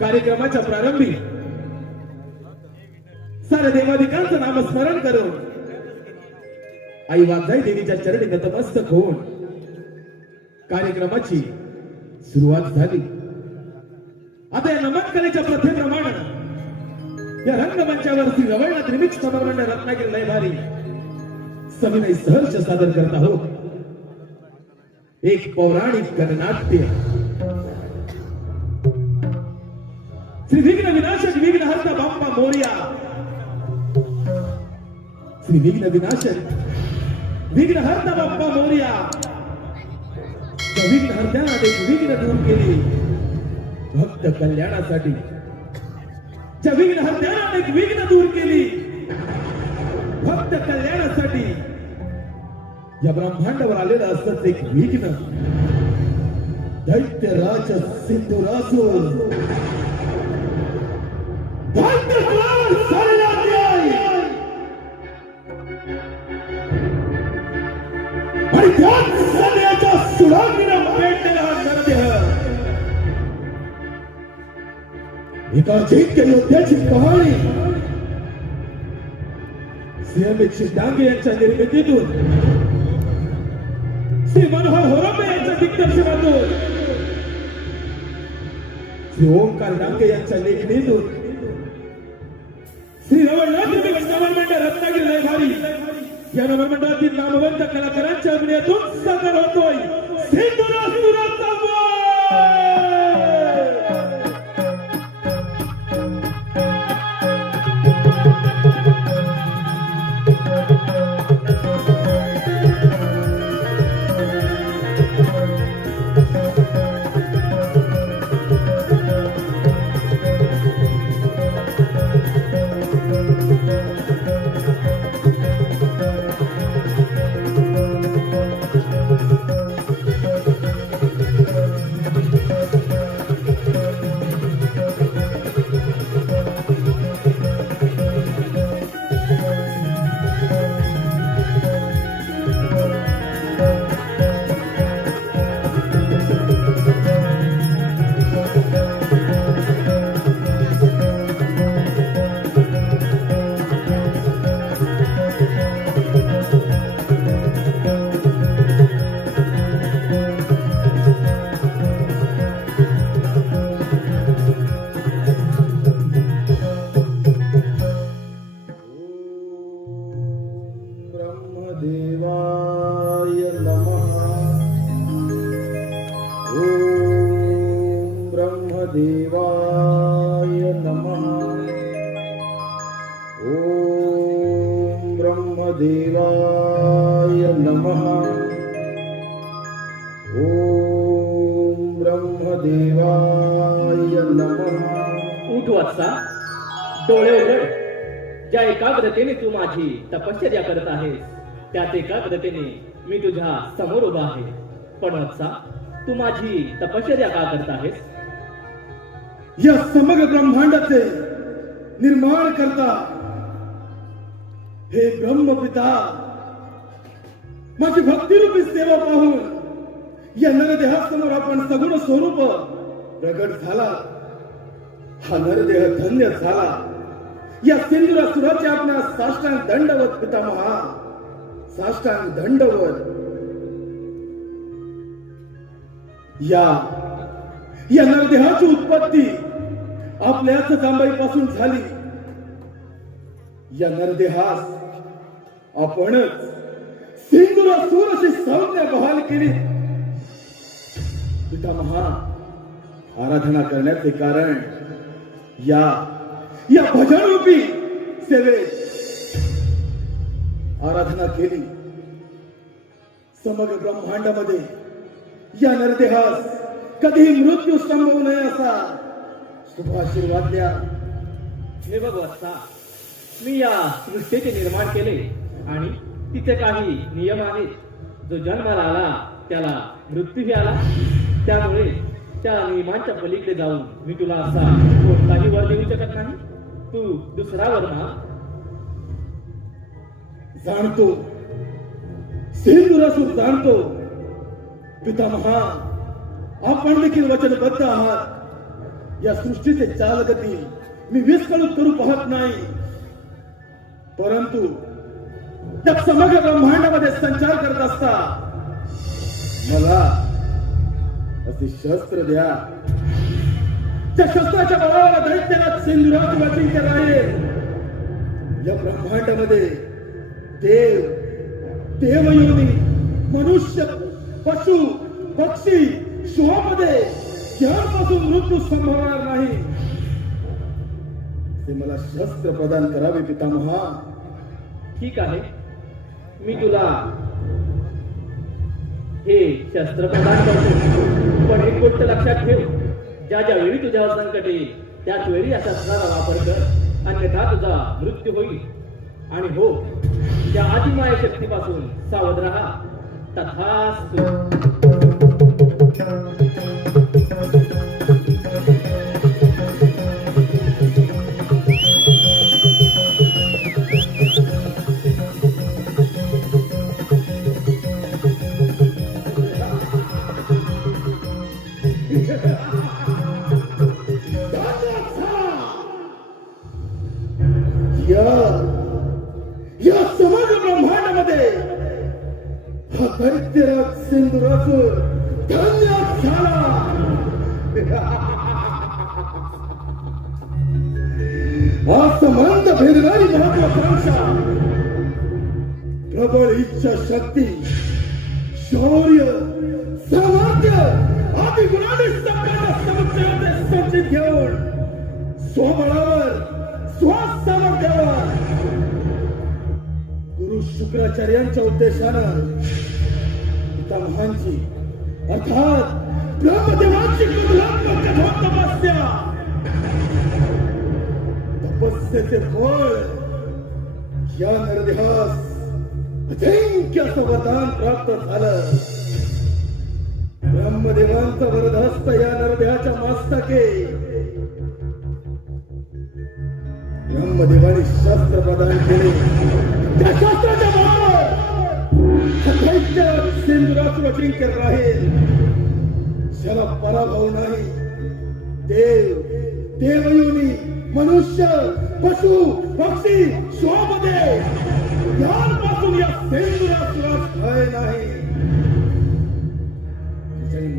कार्यक्रमाच्या प्रारंभी सारे देवाधिकांचं नामस्मरण करून आई वाघजाई देवीच्या चरणी नतमस्तक होऊन कार्यक्रमाची सुरुवात झाली. आता या नमन प्रथेप्रमाणे या रंगमंचावर श्री रवळनाथ रिमिक्स समरमंडळ रत्नागिरी लय भारी सविनय सहर्ष सादर करत आहोत एक पौराणिक गणनाट्य. श्री विघ्न विनाशक विघ्नहर्ता बाप्पा मोरया. श्री विघ्न विनाशक विघ्नहर्ता बाप्पा मोरया. विघ्नहर्त्याने एक विघ्न दूर केली भक्त कल्याणासाठी. ज्या विघ्नहर्त्याने एक विघ्न दूर केली भक्त कल्याणासाठी या ब्रह्मांडावर आलेलं असत एक विघ्न दैत्यराज सिंधुरासूर. दैत्यकाळ सारेलाते आणि त्याच सध्याच्या सुरांगीनं पेटलेला नरदेह एका अजिंक्य योद्ध्याची कहाणी श्री अमित डांगे यांच्या निर्मितीतून श्री मनोहर होरंबे यांच्या दिग्दर्शनातून श्री ओंकार डांगे यांच्या लेखणीतून श्री रवळनाथ रिमिक्स समरमंडळ रत्नागिरी लय भारी या नवमंडळातील नामवंत कलाकारांच्या अभिनयातून सादर होतोय सिंधुरासुराचा डोळे उघड. ज्या एकाग्रतेने तू माझी तपश्चर्या करत आहेस त्याच एकाग्रतेने मी तुझ्या समोर उभा आहे. पण वत्सा, तू माझी तपश्चर्या का करत आहेस? या समग्र ब्रह्मांडाचे निर्माण करता हे ब्रह्मपिता माझी भक्तिरूपी सेवा पाहून या नरदेहासमोर आपण सगुण स्वरूप प्रगट झाला. हा नरदेह धन्य झाला. या सिंधुरासुराचे आपल्या साष्टांग दंडवत पितामहा, साष्टांग दंडवत. या नरदेहाची उत्पत्ती आपल्याच जांबाईपासून झाली. या नरदेहास आपणच सिंधुरासुर अशी संज्ञा बहाल केली. पितामहा, आराधना करण्याचे कारण या भजनरूपी सेवेत आराधना केली. समग्र ब्रह्मांडामध्ये या नरदेहास कधीही मृत्यू संभवू नये असा शुभ आशीर्वाद द्या. हे बघ वत्सा, मी या सृष्टीचे निर्माण केले आणि तिचे काही नियम आहेत. जो जन्माला आला त्याला मृत्यूही आला. त्यामुळे त्या नियमांच्या पलीकडे जाऊन मी तुला असा कोणताही वर देऊ शकत नाही. तू दुसरा वर माग. जाणतो सिंधुरासूर जाणतो पितामहा, आपण देखील वचनबद्ध आहात. या सृष्टीचे चालगती मी विस्कळीत करू पाहत नाही, परंतु त्या समग्र ब्रह्मांडामध्ये संचार करत असता मला असे शस्त्र द्या, त्या शस्त्राच्या बळावर दैत्याला सिंधुराज अजिंक्य राहील. या ब्रह्मांडामध्ये देव, देवयोनी, मनुष्य, पशु, पक्षी, शोमध्ये यापासून मृत्यू संभवणार नाही. ते मला शस्त्र प्रदान करावे पितामहा. ठीक आहे, मी तुला हे शस्त्र प्रदान करतो, पण एक गोष्ट लक्षात ठेव, ज्या ज्या वेळी तुझ्यावर संकट येईल त्याच वेळी या शस्त्राचा वापर कर, अन्यथा तुझा मृत्यू होईल. आणि हो, त्या आदिमाया शक्तीपासून सावध राहा. तथास्तु. या समग्र ब्रह्मांडामध्ये हा दैत्यराज सिंधुरासुर धन्य झाला. असमंत भेदणारी महत्वाकांक्षा, प्रबळ इच्छा शक्ती, शौर्य, सामर्थ्य आदी गुणांनी संपूर्ण समुच्चयाचे संचित घेऊन स्वबळावर, स्वसामर्थ्यावर गुरु शुक्राचार्यांच्या उद्देशानं पितामहांची अर्थात ब्रह्मदेवांची कुतूहलात्मक कठोर तपस्येचे फळ या नरदेहास अजिंक्य असं वरदान प्राप्त झालं. ब्रह्मदेवांचा वरदहस्त या नरदेहाच्या मस्तके. ब्रह्मदेवाने शास्त्र प्रदान केले. त्या शास्त्राच्या बळावर सिंधुरासुर अजिंक्य राहील, ज्याला पराभव नाही. देव, देवयोनी, मनुष्य, पशु, पक्षी, शोमध्ये यांपासून या सिंधुरासुरास भय नाही.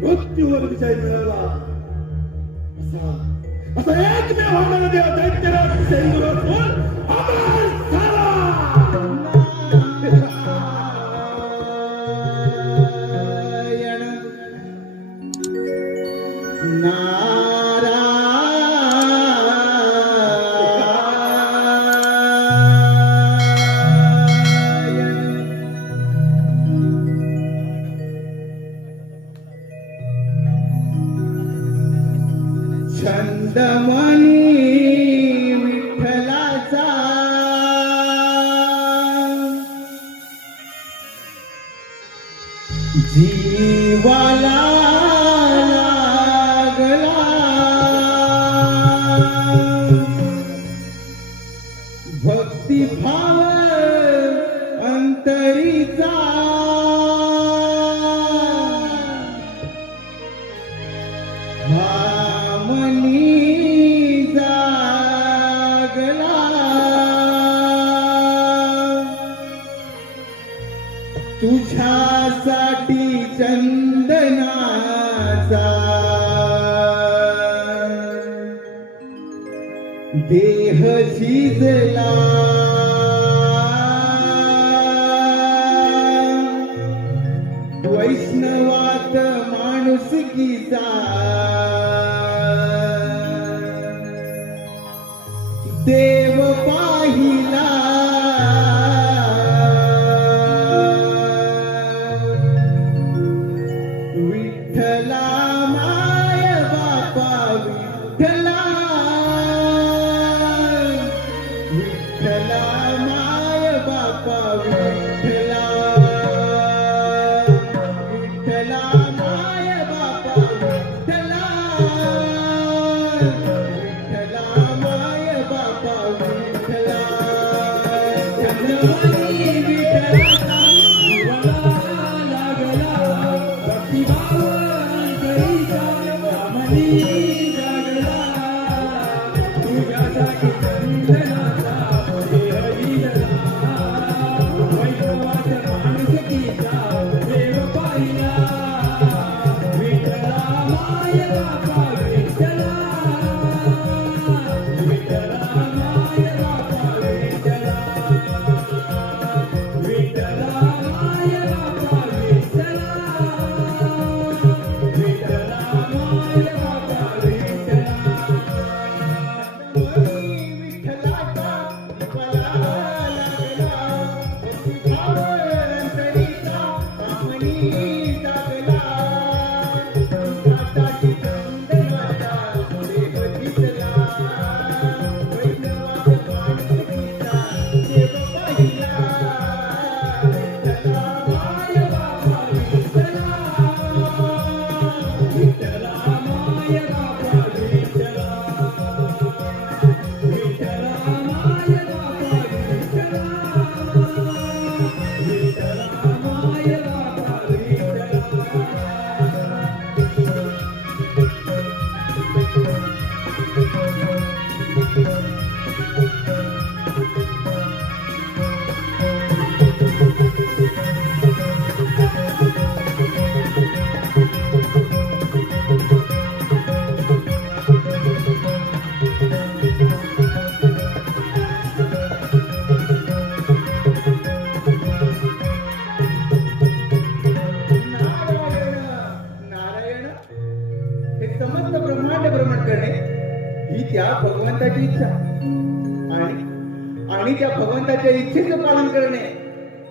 मृत्यूवर विजय मिळवला असा एकमेव होणारा देव दैत्यराज सिंधुरासुर अमर झाला. छंदमणी विठ्ठलाचा जीवाला लागला, भक्तिभाव अंतरीचा तुझ्यासाठी चंदनाचा देह शिजला, वैष्णवात माणुसकीचा देव पाहिला. विठ्ठला माय बापा विठ्ठला, विठ्ठला माय बापा विठ्ठला, विठ्ठला माय बापा विठ्ठला, विठ्ठला माय बापा विठ्ठला. चंद्रमणी विठ्ठलाचा जीवाला लागला, भक्तिभाव अंतरीचा मनी जागला. ही त्या भगवंताची इच्छा आणि आणि त्या भगवंताच्या इच्छेचं पालन करणे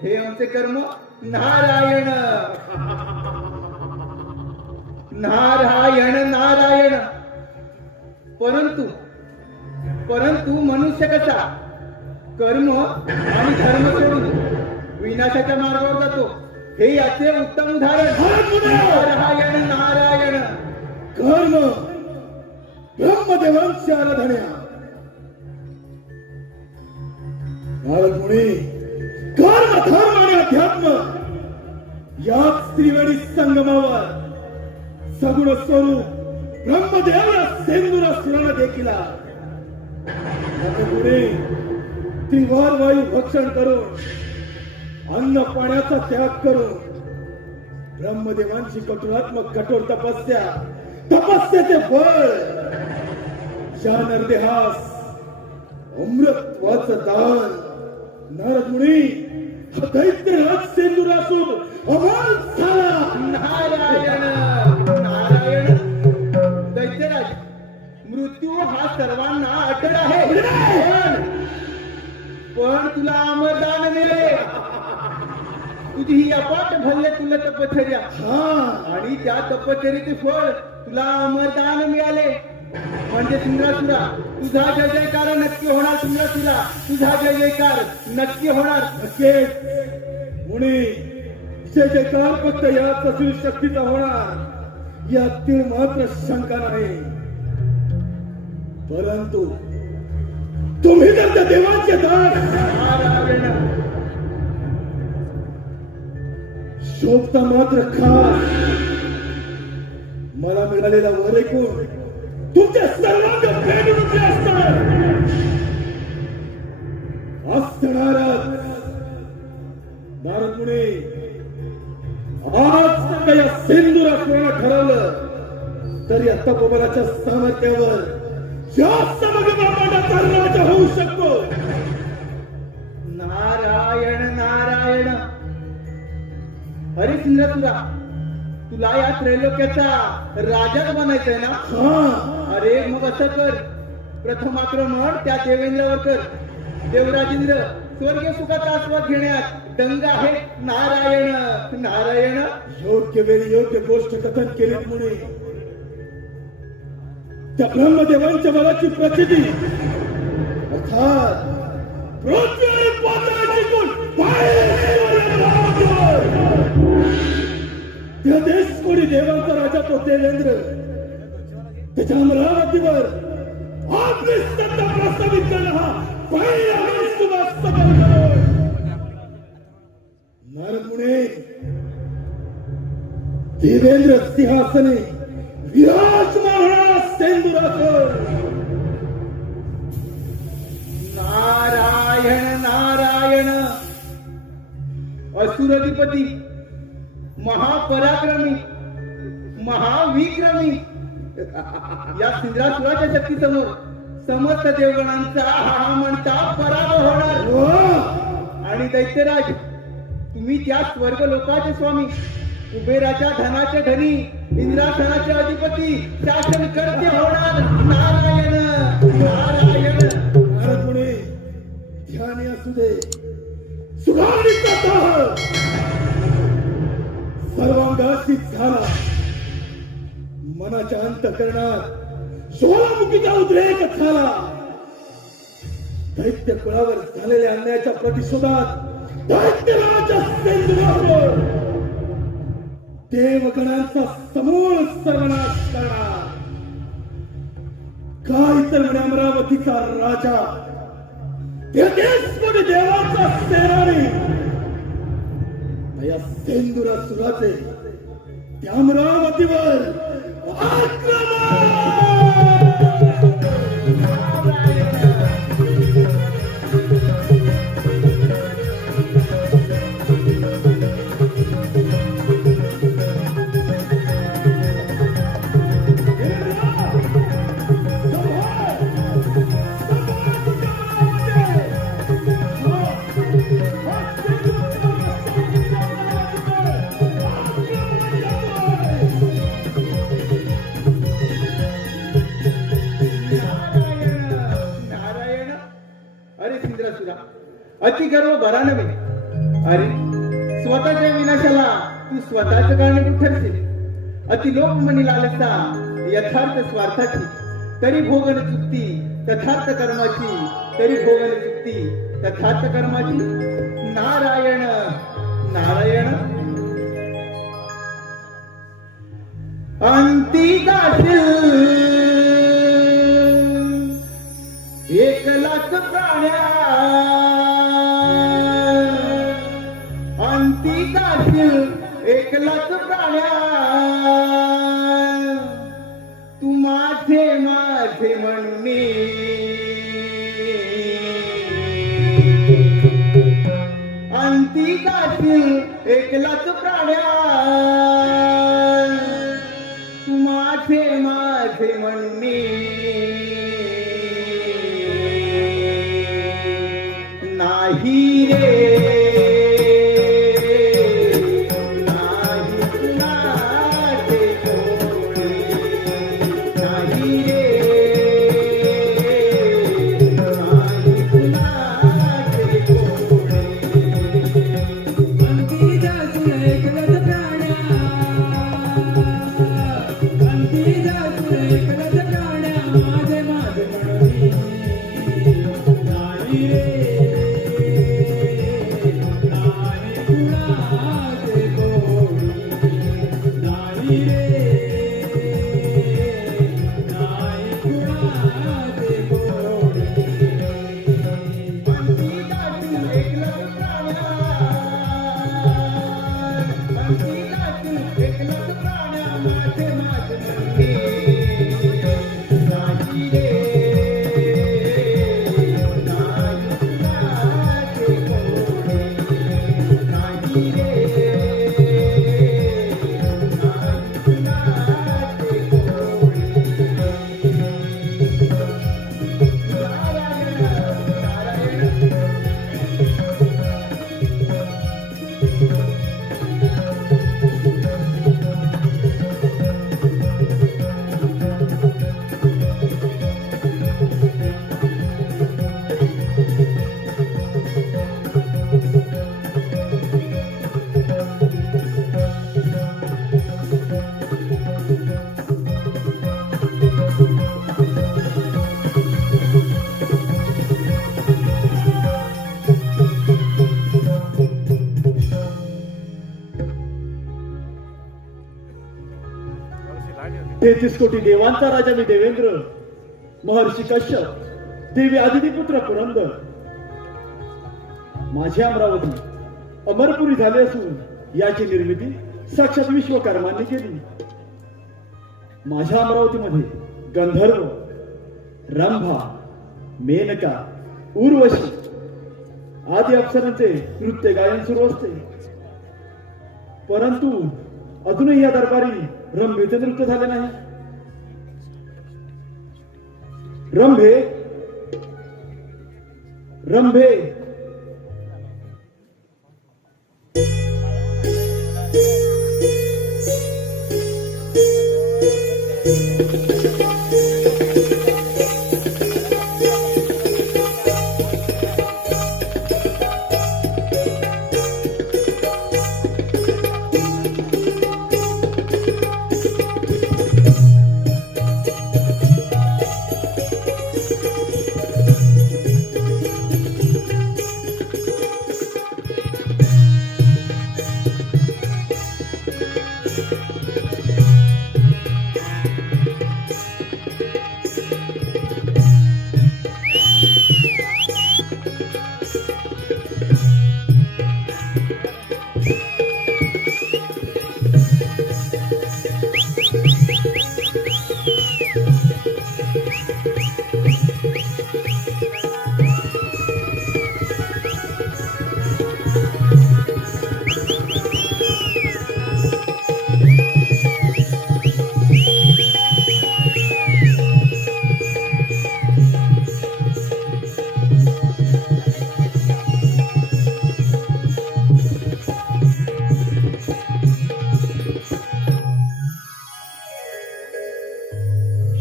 हे आमचे कर्म. नारायण नारायण नारायण. परंतु परंतु मनुष्य कसा कर्म आणि धर्म सोडून विनाशाच्या मार्गावर जातो हे याचे उत्तम उदाहरण. नारायण नारायण. कर्म ब्रह्मदेवांची आराधना. नारद मुनी, कर्म धर्म आणि अध्यात्म याच त्रिवेणी संगमावर सगुण स्वरूप ब्रह्मदेव या सेंदुरासुराला देखील नारद मुनी, त्रिवार वायू भक्षण करून अन्न पाण्याचा त्याग करून ब्रह्मदेवांची कठोर तपस्याचे फळ या नरदेहास अमृतत्वाचं दान. नारद मुनी, हा दैत्यराज सेंदुरासूर अमर झाला. नारायण नारायण. दैत्यराज, मृत्यू हा सर्वांना अटळ आहे, पण तुला अमरदान मिळे. तुझी ही अपाट भल्य तुला तपश्चर्या आणि त्या तपश्चर्याचे फळ तुला अमरदान मिळाले. म्हणजे सुंदरासुरा, तुझा जय जयकार नक्की होणार. सुंदरासुरा, तुझा जय जयकार नक्की होणार. मुनी, जय जयकार फक्त याच असुरी शक्तीचा होणार यातील मात्र शंका नाही. परंतु तुम्ही जर त्या देवाचे दास नारायण. शोभता मात्र खास मला मिळालेला वर ऐकून तुमचे सर्वांग फेडून उठले असणार. नारद मुनी, आज या सिंदुरासुराला ठरवलं तर या तपोबलाच्या सामर्थ्यावर या समग्र ब्रह्मांडाचा राजा होऊ शकतो. नारायण नारायण. अरे सुंदरसुरा, तुला या त्रैलोक्याचा राजाच बनायचंय ना? अरे मग असं कर, प्रथम आक्रमण त्या देवेंद्रावर कर. देवराजेंद्र स्वर्गीय सुखाचा आस्वाद घेण्यात दंग आहे. नारायण नारायण. योग्य वेळी योग्य गोष्ट कथन केली मुनी. त्या ब्रह्मदेवांच्या बलाची प्रचिती अर्थात पृथ्वी आणि पाताळाची गुण त्या देश कोणी देवांचा राजा तो देवेंद्र त्याच्या अमरावतीवर आपली सत्ता प्रस्थापित करणं हा पहिला सुवास सफल करो. नारद मुनी, देवेंद्र सिंहासने विराजमान होणारा सेंदुरासुर. नारायण नारायण. असुराधिपती, महापराक्रमी, महाविक्रमी या सिंद्रासुराच्या शक्तीसमोर समस्त देवगणांचा हा म्हणता पराभव होणार. आणि दैत्यराज, तुम्ही त्या स्वर्ग लोकाचे स्वामी, कुबेराच्या धनाचे धनी, इंद्रासनाचे अधिपती, शासन करते होणार. नारायण नारायण. नारद मुनी, ध्यानी असू दे. सुधारणीचा दाह सर्वांगाशीच झाला. मनाच्या अंतःकरणात ज्वालामुखीचा उद्रेक झाला. दैत्य कुळावर झालेल्या अन्यायाच्या प्रतिशोधात दैत्यराजा सेंदुरासुर देवगणांचा समूळ सर्वनाश करणार. काय तर म्हणे अमरावतीचा राजा, त्या देशमध्ये देवाचा सेनानी, या सेंदुरासुराचे त्या अमरावतीवर आक्रमण. असुरा अति गर्व बरा नव्हे. अरे स्वतःच्या विनाशाला तू स्वतःच कारणीभूत ठरशील. अति लोक म्हणी लालसा यथार्थ स्वार्थाची, तरी भोगन चुकती तथार्थ कर्माची, तरी भोगन चुकती तथार्थ कर्माची. नारायण नारायण अंती जाशील 1,00,000 प्राण्या, अंती जाशील 1,00,000 प्राण्या. तू माझे माझे म्हणून अंती जाशील 1,00,000 प्राण्या. तू माझे माझे म्हणून नाही रे नाही कुणाचे कोणी, नाही रे नाही कुणाचे कोणी. अंती जाशील 1,00,000 प्राण्या, अंती जाशील 1,00,000 प्राण्या. माझे माझे म्हणून नाही रे नाही कुणाचे कोणी, नाही रे नाही कुणाचे कोणी. अंती जाशील 1,00,000 प्राण्या, अंती जाशील 1,00,000 प्राण्या. माझे माझे म्हणून नाही रे नाही कुणाचे कोणी, नाही रे नाही कुणाचे कोणी. नारायण नारायण तेहतीस कोटी देवांचा राजा मी देवेंद्र, महर्षी कश्यप, देवी आदितीपुत्र पुरंदर. माझी अमरावती अमरपुरी झाली असून याची निर्मिती साक्षात विश्वकर्मांनी केली. माझ्या अमरावतीमध्ये गंधर्व, रंभा, मेनका, उर्वशी आदी अप्सरांचे नृत्य गायन सुरू असते. परंतु अजूनही या दरबारी रंभेचे नृत्य झाले नाही. रंभे रंभे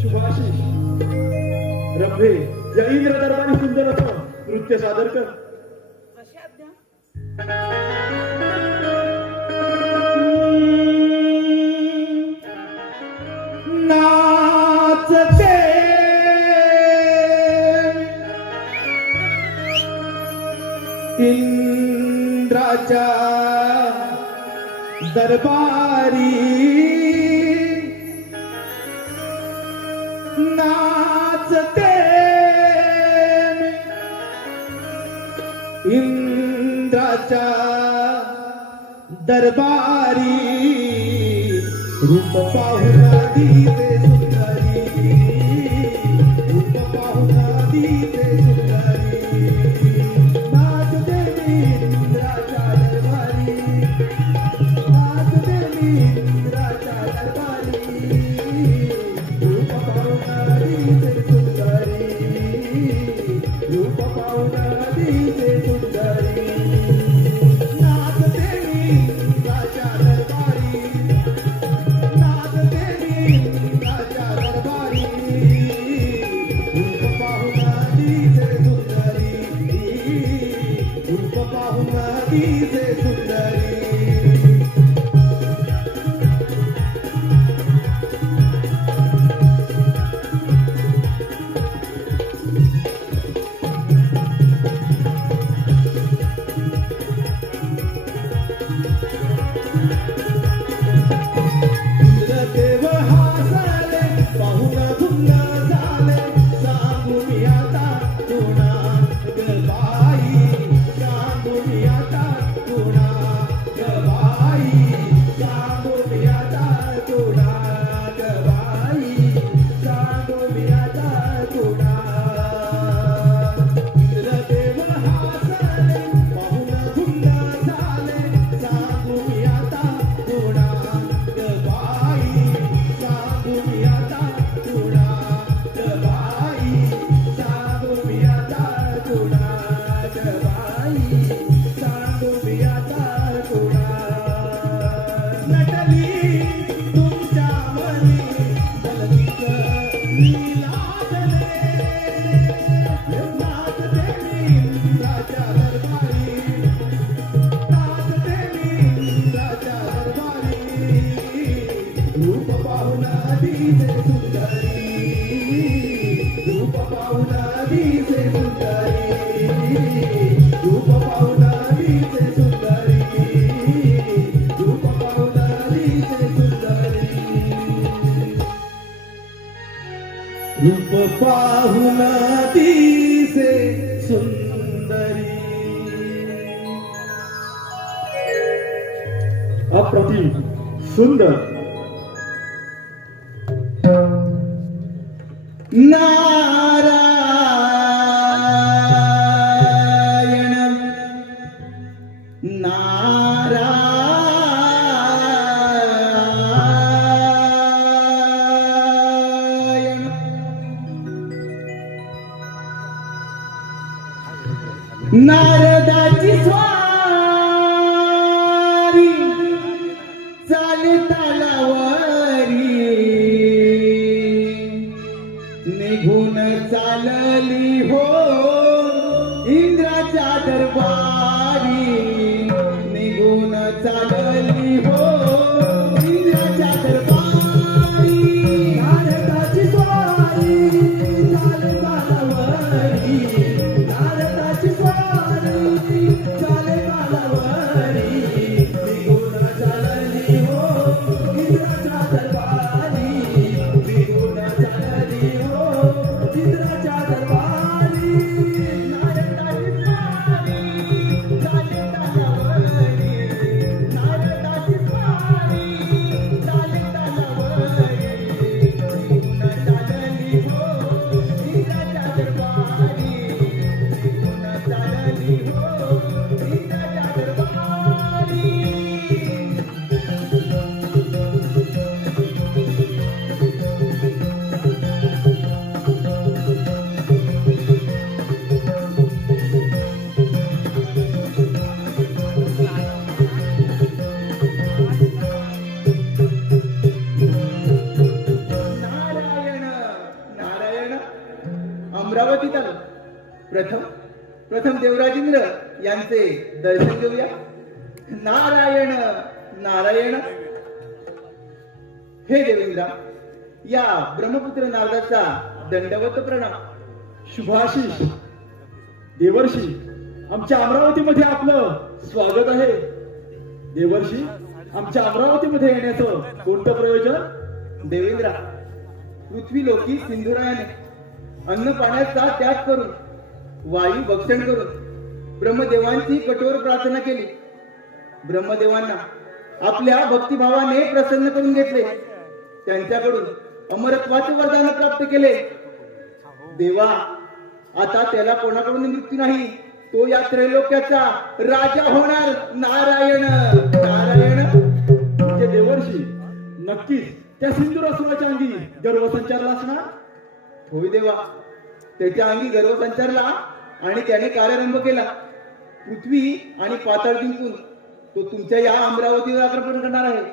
शुभाशीष रंभे या इंद्र दरबारी सुंदर असं नृत्य सादर कर. नाचते इंद्राच्या दरबारी नाचते इंद्राच्या दरबारी रूप पाहुन दिसे सुंदरी रूप पाहुन दिसे सुंदरी नाचते मी इंद्राच्या दरबारी नाचते मी इंद्राच्या दरबारी रूप पाहुन दिसे सुंदरी रूप पाहुन दिसे सुंदरी नाचते मी इंद्राच्या दरबारी नाचते मी इंद्राच्या दरबारी रूप पाहुन दिसे सुंदरी रूप पाहुन दिसे सुंदरी देव हासले पाहुन धुंद झाले सांगून आता तुणा गबाई सांगून आता तुणा गबाई सांगून आता तुणा गबाई सांगून आता तुणा देव हासले पाहुन धुंद झाले सांगून आता तुणा गबाई सांगून आता तुणा गबाई सांगून आता तुणा गबाई सांगून आता तुणा नटली तुमच्या मनी बलवीक लीलाजले नाचते मी इंद्राच्या दरबारी नाचते मी इंद्राच्या दरबारी रूप पाहुन दिसे सुंदरी रूप पाहुन दिसे सुंदरी रूप पाहुन दिसे सुंदरी रूप पाहुन दिसे सुंदरी रूप पाहुन दिसे सुंदरी. अप्रतिम सुंदर. नारायण नारायण नारदाची स्वारी चाले तालावरी निघून चालली हो इंद्राच्या दरबारी निघून चालली हो इंद्राच्या दरबारी नारदाची स्वारी चाले तालावरी नारदाची स्वारी चाले तालावरी निघून चालली हो इंद्राच्या दरबारी निघून चालली हो इंद्राच्या दरबारी नारदाची स्वारी चाले तालावरी नारदाची स्वारी चाले तालावरी निघून चालली हो इंद्राच्या दरबारी निघून चालली हो इंद्राच्या दरबारी. नारायण नारायण अमरावतीत आलो. प्रथम प्रथम देवराजेंद्र यांचे दर्शन घेऊया. नारायण नारायण. हे देवेंद्रा, या ब्रह्मपुत्र नारदाचा दंडवत प्रणाम. शुभाशीष देवर्षी, आमच्या अमरावतीमध्ये आपलं स्वागत आहे. देवर्षी, आमच्या अमरावतीमध्ये येण्याचं कोणतं प्रयोजन? देवेंद्रा, पृथ्वी लोकी सिंधुरायाने अन्न पाण्याचा त्याग करून, वायू भक्षण करून ब्रह्मदेवांची कठोर प्रार्थना केली. ब्रह्मदेवांना आपल्या भक्तिभावाने प्रसन्न करून घेतले. त्यांच्याकडून अमरत्वाचे वरदान प्राप्त केले. देवा, आता त्याला कोणाकडून मृत्यू नाही. तो या त्रैलोक्याचा राजा होणार. नारायण नारायण. ते देवर्षी, नक्कीच त्या सिंधुरासुराच्या अंगी गर्व संचारला असणार. होय देवा, त्याच्या अंगी गर्व संचारला आणि त्याने कार्यारंभ केला. पृथ्वी आणि पाताळ जिंकून तो तुमच्या या अमरावतीवर आक्रमण करणार आहे.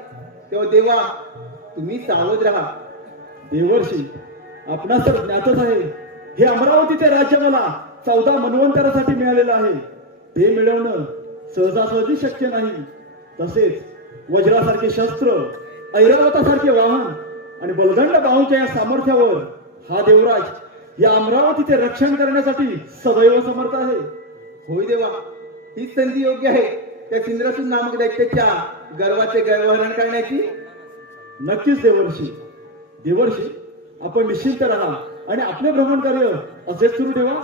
तेव्हा देवा, तुम्ही सावध राहा. देवर्षी, आपणास तर ज्ञातच आहे, हे अमरावतीचे राज्य मला 14 मन्वंतरासाठी मिळालेलं आहे. ते मिळवणं सहजासहजी शक्य नाही. तसेच वज्रासारखे शस्त्र, ऐरावतासारखे वाहन आणि बलदंड बाहूच्या या सामर्थ्यावर हा देवराज या अमरावतीचे रक्षण करण्यासाठी सदैव समर्थ आहे. होय देवा, ही संधी योग्य आहे त्या सिंद्रासूर नामक दैत्याच्या गर्वाचे गर्वहरण करण्याची. नक्कीच देवर्षी. देवर्षी, आपण निश्चिंत राहा आणि आपले भ्रमण कार्य असेच सुरू ठेवा.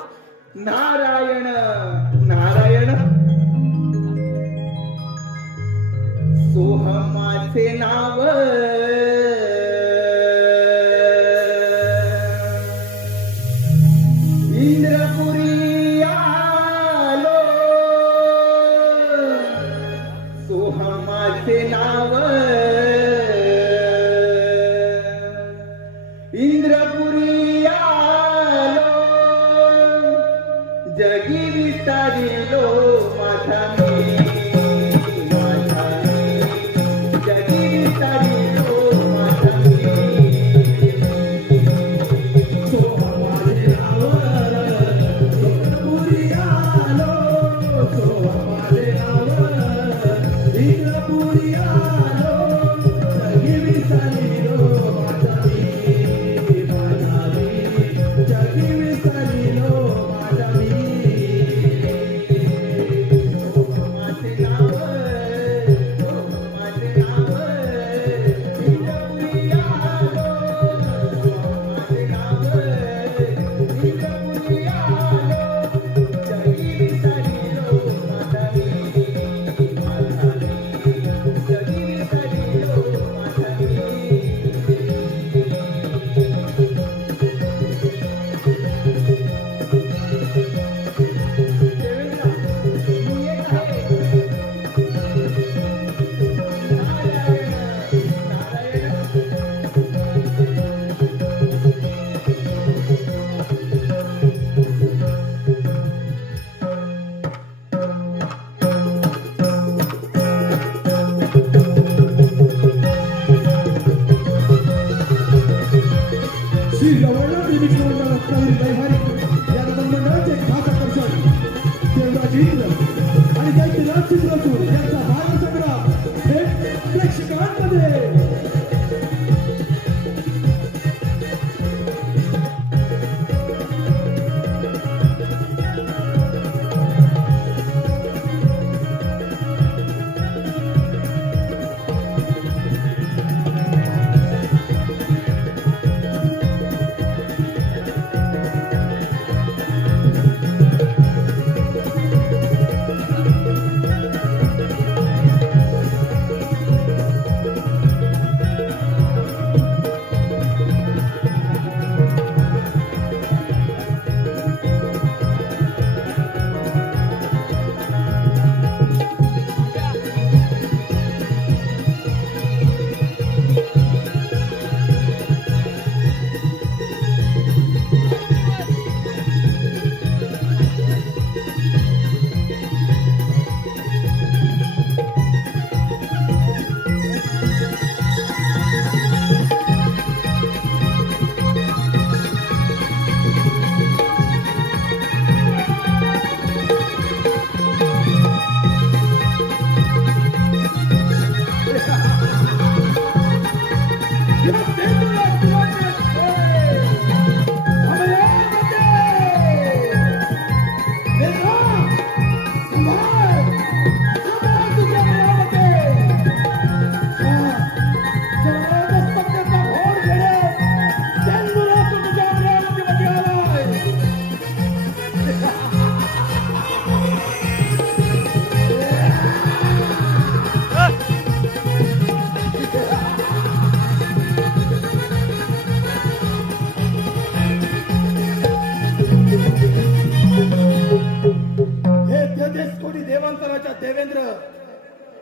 नारायण नारायण. सोहमाचे नाव इंद्रपुरी आलो. सोहमाचे नाव इंद्रपुरी आलो. जगी विस्तारिलो माझा मी, माझा मी. जगी विस्तारिलो माझा मी. सोहमाचे नाव इंद्रपुरी आलो. सोहमाचे नाव इंद्रपुरी आलो. जगी विस्तारिलो माझा मी, माझा मी. जगी विस्तारिलो माझा मी. माझे नाव, माझे नाव इंद्रपुरी आलो. माझे नाव इंद्रपुरी आलो. जगी विस्तारिलो माझा मी, माझा मी. जगी विस्तारिलो माझा मी.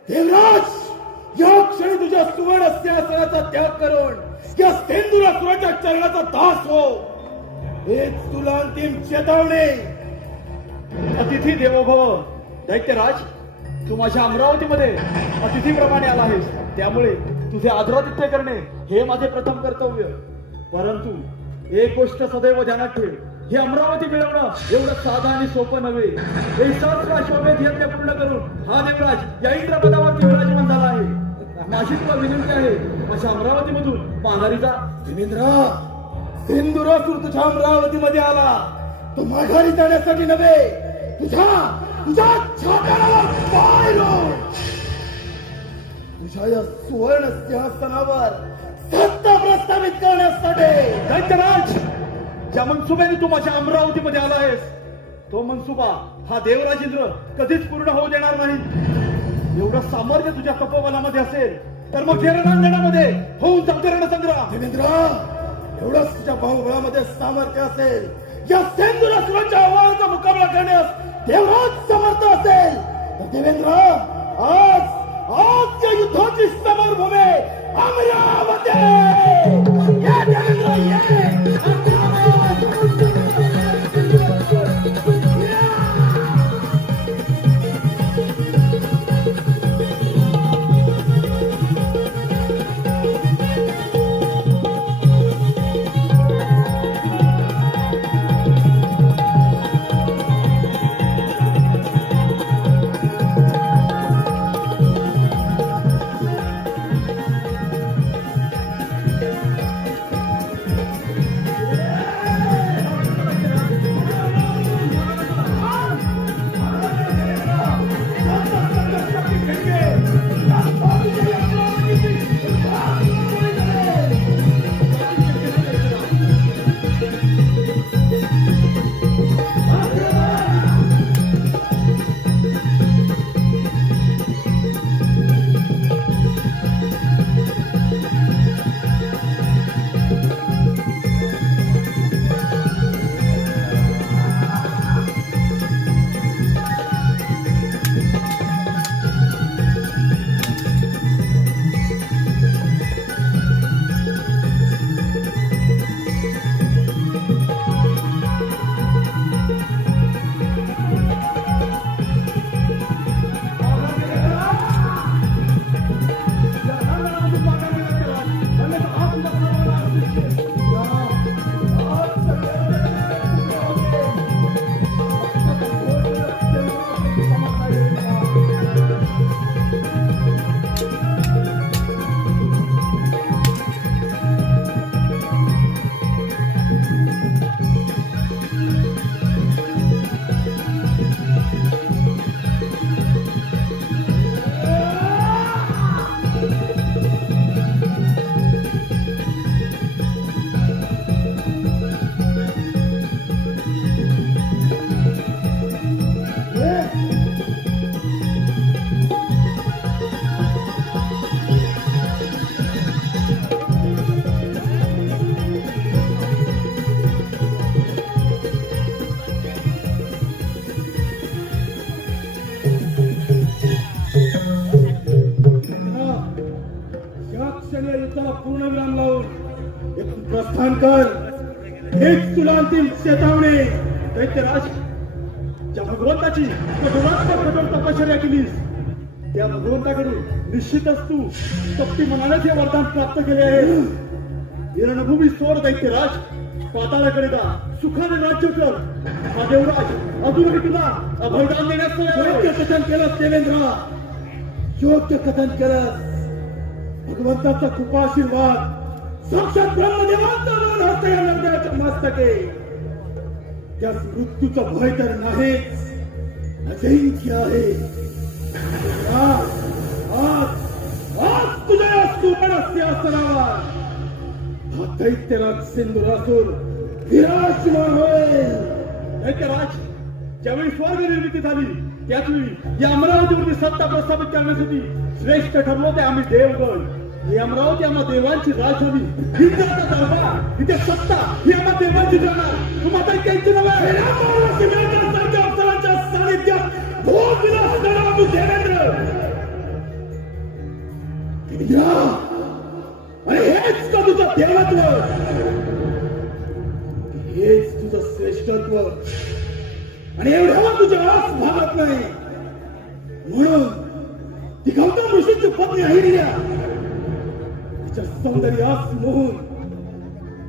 देवराज, या क्षणी तुझ्या सुवर्ण सिंहासनाचा त्याग करून या सेंदुरासुराच्या चरणाचा दास हो. हेच तुला अंतिम चेतावणी. अतिथी देवो भव. दैत्यराज, तू माझ्या अमरावतीमध्ये अतिथीप्रमाणे आला आहेस, त्यामुळे तुझे आदरातिथ्य करणे हे माझे प्रथम कर्तव्य. परंतु एक गोष्ट सदैव ध्यानात ठेव, हे अमरावती मिळवणं एवढं साधं आणि सोपं नव्हे. हे सहस्र अश्वमेध यज्ञ पूर्ण करून हा देवराज या इंद्रपदावरती विराजमान झाला आहे. माझी तुला विनंती आहे, माझ्या अमरावतीमधून माघारी जा. देवेंद्र, सिंदुरासूर तुझ्या अमरावतीमध्ये आला तो माघारी जाण्यासाठी नव्हे, तुझ्या छाताला पाय रोव. तुझ्या या सुवर्ण सिंहासनावर सत्ता प्रस्थापित करण्यासाठी. दैत्यराज, ज्या मनसुब्याने तू माझ्या अमरावतीमध्ये आला आहेस, तो मनसुबा हा देवराज इंद्र कधीच पूर्ण होऊ देणार नाही. एवढं सामर्थ्य तुझ्या तपोबलामध्ये असेल तर मग हे रणांगणामध्ये होऊन जाते रणसंग्राम. देवेंद्र, एवढंच तुझ्या बाहुबळामध्ये सामर्थ्य असेल, या सेंदुरासुराच्या आव्हानाचा मुकाबला करण्यास देवराज समर्थ असेल तर देवेंद्र, आज या युद्धाची समरभूमी अमरावती. ये देवेंद्र, ये. पूर्णविराम लावून इथून प्रस्थान कर. हेच तुला अंतिम चेतावणी. दैत्यराज, ज्या भगवंताची कठोर तपश्चर्या केलीस त्या भगवंताकडून निश्चितच तू सक्ती मनानेच हे वरदान प्राप्त केले आहे. रणभूमी सोड दैत्यराज, पाताळाकडे जा, सुखाने राज्य कर. हा देवराज अजूनही तुला अभयदान देण्यास योग्य कथन केलं देवेंद्र, योग्य कथन केलं. भगवंताचा कृपा आशीर्वाद साक्षात ब्रह्मदेवांचा दोन हस्त या नरदेवाच्या मस्तके. त्यास मृत्यूचा भय तर नाहीच, अजिंक्य आहे. आज तुझ्या या सुवर्ण सिंहासनावर हा दैत्यराज सिंधुरासूर विराजमान होईल. दैत्यराज, ज्यावेळी स्वर्ग निर्मिती झाली त्याचवेळी या अमरावतीवरती सत्ता प्रस्थापित करण्यासाठी श्रेष्ठ ठरलो ते आम्ही देवगण. ही अमरावती आम्हा देवांची राजधानी, इंद्राचा दरबार, इथे सत्ता ही आम्हा देवांची जाणार. तू माता त्यांची नव्हे सानिध्यात भोग विलास देणारा तू देवेंद्र. देवेंद्रा, अरे हेच का तुझं देवत्व, हेच तुझं श्रेष्ठत्व, आणि एवढ्यावर तुझ्या आस भागत नाही म्हणून ती गौतम ऋषीची पत्नी अहिल्या तिच्या सौंदर्यास मोहून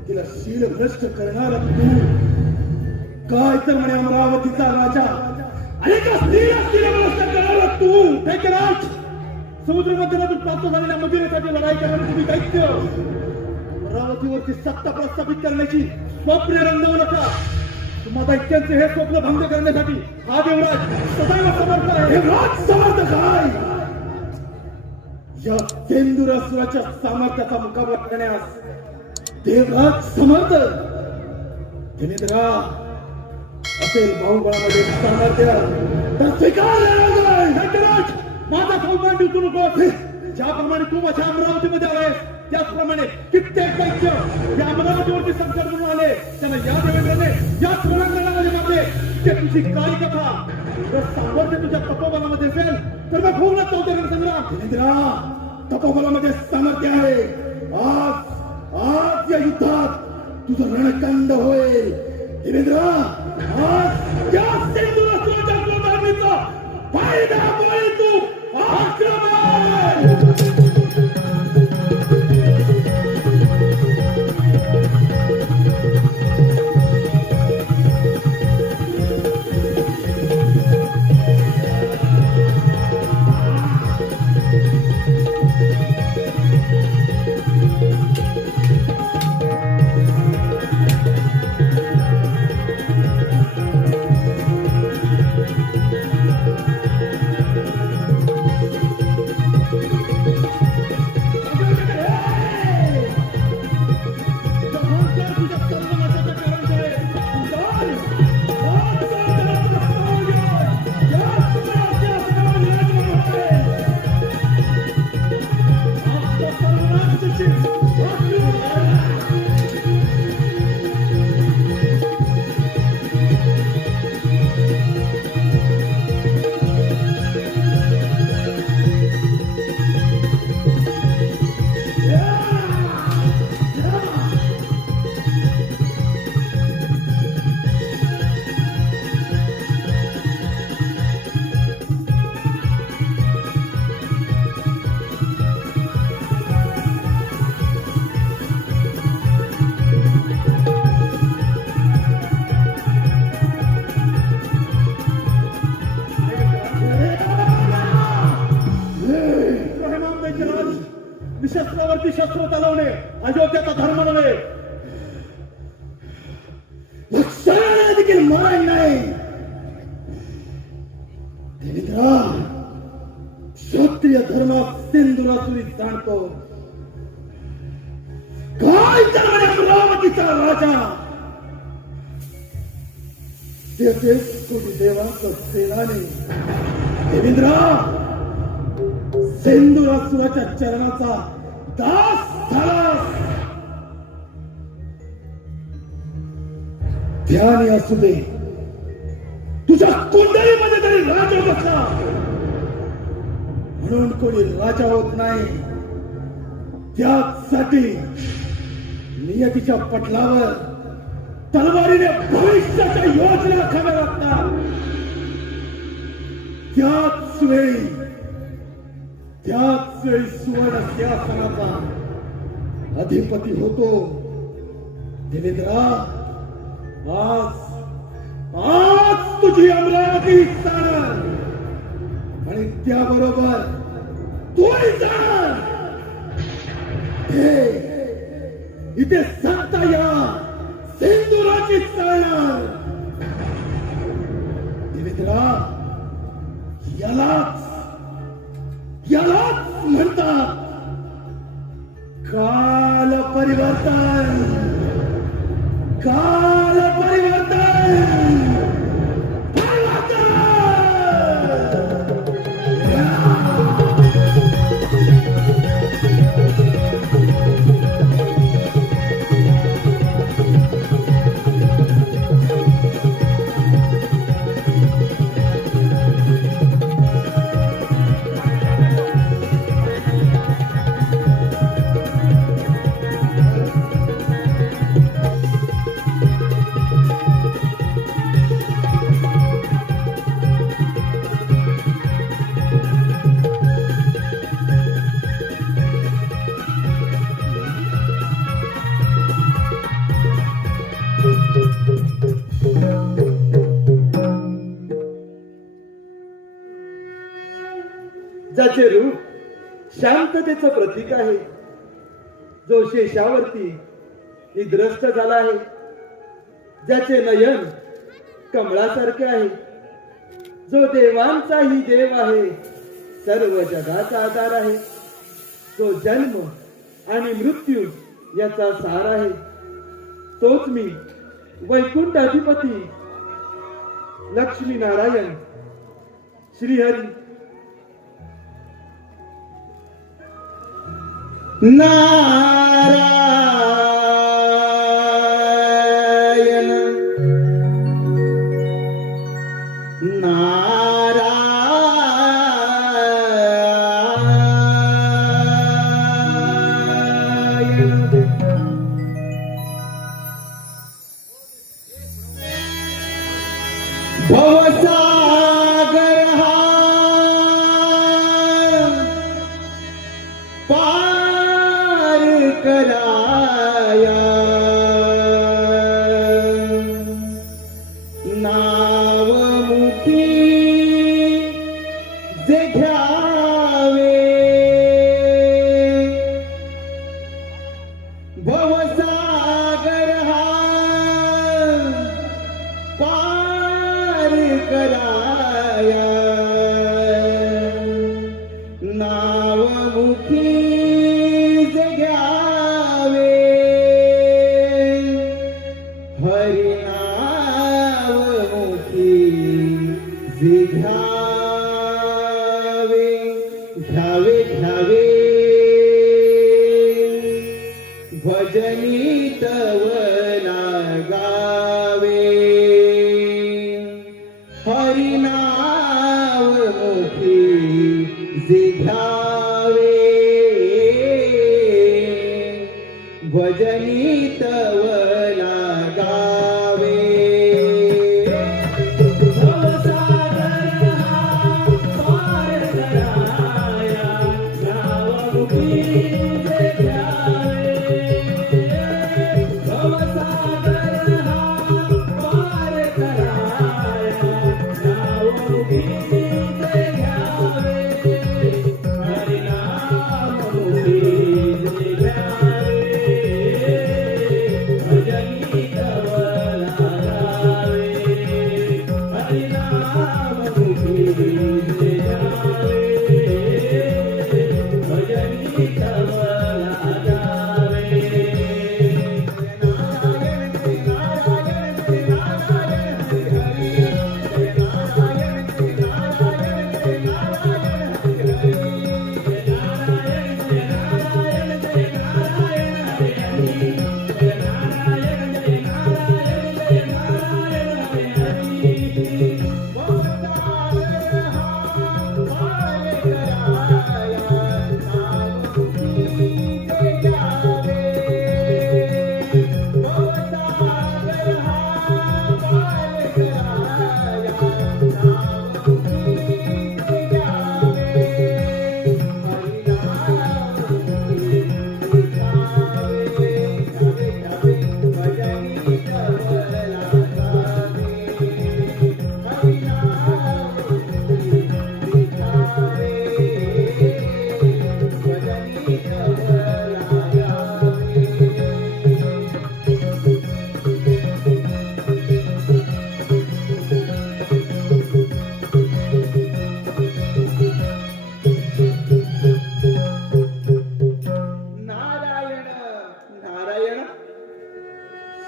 तिला शील भ्रष्ट करणारा तू काय तर म्हणे अमरावतीचा राजा आणि एका स्त्रीला शील भ्रष्ट करणारा तू दैत्यराज, समुद्र मध्यरातून प्राप्त झालेल्या मदिरेसाठी लढाई करणारे तुम्ही दैत्य, अमरावतीवरची सत्ता प्रस्थापित करण्याची स्वप्न रंगवू नका. तुम्हा दैत्यांचे हे स्वप्न भंग करण्यासाठी हा देवराज सदैव समर्थ आहे. देवराज समर्थ काय? या सेंदुरासुराच्या सामर्थ्याचा मुकाबला करण्यास देवराज समर्थ. देवेंद्रा, असेल बाहुबळामध्ये सामर्थ्य तर स्वीकार. दैत्यराज, माझा सौमान दिसू नकोस. ज्याप्रमाणे तू माझ्या अमरावतीमध्ये आलायस त्याचप्रमाणे कित्येक दैत्य या अमरावतीवरती संकट म्हणून आले. त्यांना या देवेंद्राने याच रणांगणामध्ये मारले. ते तुझी काय कथा जर सामर्थ्य तुझ्या तपोबलामध्ये असेल तर मग पूर्ण चौथ्या संग्राम. देवेंद्रा, तपोबलामध्ये सामर्थ्य आहे. आज या युद्धात तुझं रणकांड होईल. देवेंद्रा, आज त्या सिंधुरासुराच्या क्रोधाग्नीचा फायदा पाहिजे तू. आक्रमण! निशस्त्रावरती शस्त्र चालवणे अयोग्याचा धर्म नव्हे. लक्षात देखील मरण नाही. देवेंद्रा, क्षत्रिय धर्मात सिंधुरासुरी जाणतो. काय तर अमरावतीचा राजा तेथेच कोणी देवाचं सेनानी. देवेंद्रा, सिंधुरासुराच्या चरणाचा दास झालास. ध्यानी असू दे, तुझ्या कुंडलीमध्ये तरी राजा बसला म्हणून कोणी राजा होत नाही. त्यासाठी नियतीच्या पटलावर तलवारीने भविष्याच्या योजना खाव्या लागतात. त्याच वेळी सुवर्ण सिंहासनाचा अधिपती होतो. देवेंद्रा, आज तुझी अमरावती जाणार आणि त्याबरोबर तूही जाणार. इथे सत्ता या सिंधुराची चालणार. देवेंद्रा, यालाच म्हणतात काल परिवर्तन. काल परिवर्तन. त्याचे रूप शांततेचं प्रतीक आहे. जो शेषावरती निद्रस्त झाला आहे, ज्याचे नयन कमळासारखे आहे, जो देवांचाही देव आहे, सर्व जगाचा आधार आहे, जो जन्म आणि मृत्यू याचा सार आहे, तोच मी वैकुंठ अधिपती लक्ष्मी नारायण श्रीहरी. नारायण भवसागर हा पार कराया, नावमुखी जे घ्यावे, भवसागर हा पार कराया, नावमुखी जे घ्यावे, हरिनावमुखी जे घ्यावे, घ्यावे घ्यावे भजनी तव लागावे, हरिनावमुखी जे घ्यावे, भजनी तव लागावे.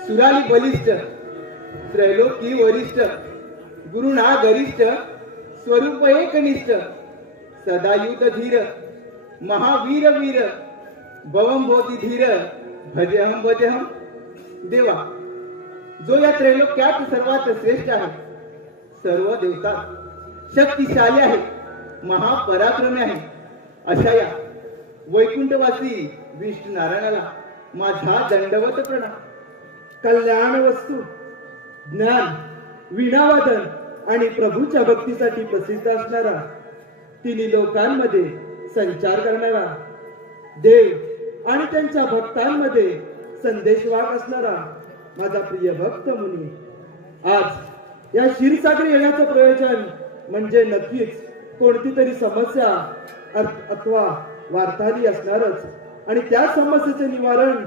सुराली बलिष्ठ, त्रैलोकी वरिष्ठ, गुरुना गरिष्ठ, स्वरूप एकनिष्ठ, सदायुध धीर, महावीर वीर, भवम भोती धीर, भजेहम देवा, जो या त्रैलोक्यात सर्वात श्रेष्ठ आहे, सर्व देवतात शक्तिशाली आहे, महापराक्रमी आहे, अशा या वैकुंठवासी विष्णू नारायणाला माझा दंडवत प्रणाम. कल्याण वस्तू, ज्ञान, वीणावादन आणि प्रभूच्या भक्तीसाठी प्रसिद्ध असणारा, तिन्ही लोकांमध्ये संचार करणारा, देव आणि त्यांच्या भक्तांमध्ये संदेशवाहक असणारा माझा प्रिय भक्त मुनी, आज या क्षीरसागरी येण्याचं प्रयोजन म्हणजे नक्कीच कोणती तरी समस्या अथवा वार्ताहरी असणारच आणि त्या समस्येचे निवारण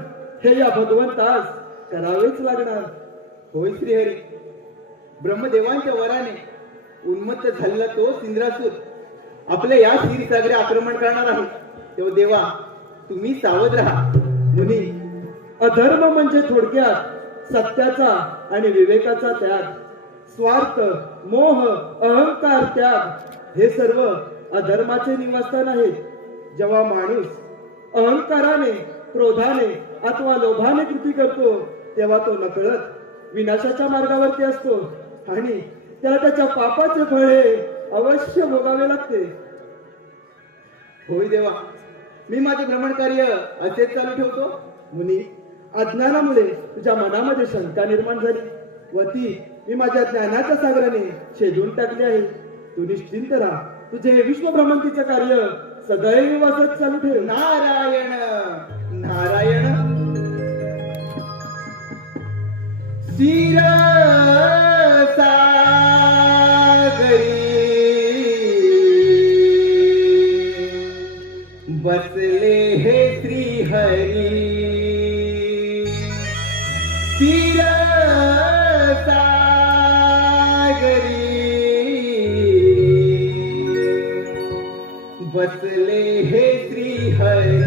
हे या भगवंतास करावेच लागणार. होय श्रीहरी, ब्रह्मदेवांच्या वराने उन्मत्त झालेला तो इंद्रासूर आपल्या या क्षीरसागरे आक्रमण करणार आहे. तेव्हा देवा तुम्ही सावध राहा. मुनी, अधर्म म्हणजे थोडक्यात सत्याचा आणि विवेकाचा त्याग, स्वार्थ, मोह, अहंकार त्याग हे सर्व अधर्माचे निवासस्थान आहेत. जेव्हा माणूस अहंकाराने, क्रोधाने अथवा लोभाने कृती करतो तेव्हा तो नकळत विनाशाच्या मार्गावरती असतो आणि त्याला त्याच्या पापाचे फळ हे अवश्य भोगावे लागते. होय देवा, मी माझे भ्रमण कार्य असेच चालू ठेवतो. मुनी, अज्ञानामुळे तुझ्या मनामध्ये शंका निर्माण झाली व ती मी माझ्या ज्ञानाच्या सागराने छेदून टाकली आहे. तू निश्चिंत राहा. तुझे हे विश्वभ्रमंतीचे कार्य सदैव असंच चालू ठेव. नारायण नारायण. क्षीर बसले हे श्री हरी. क्षीर बसले हे श्री हरी.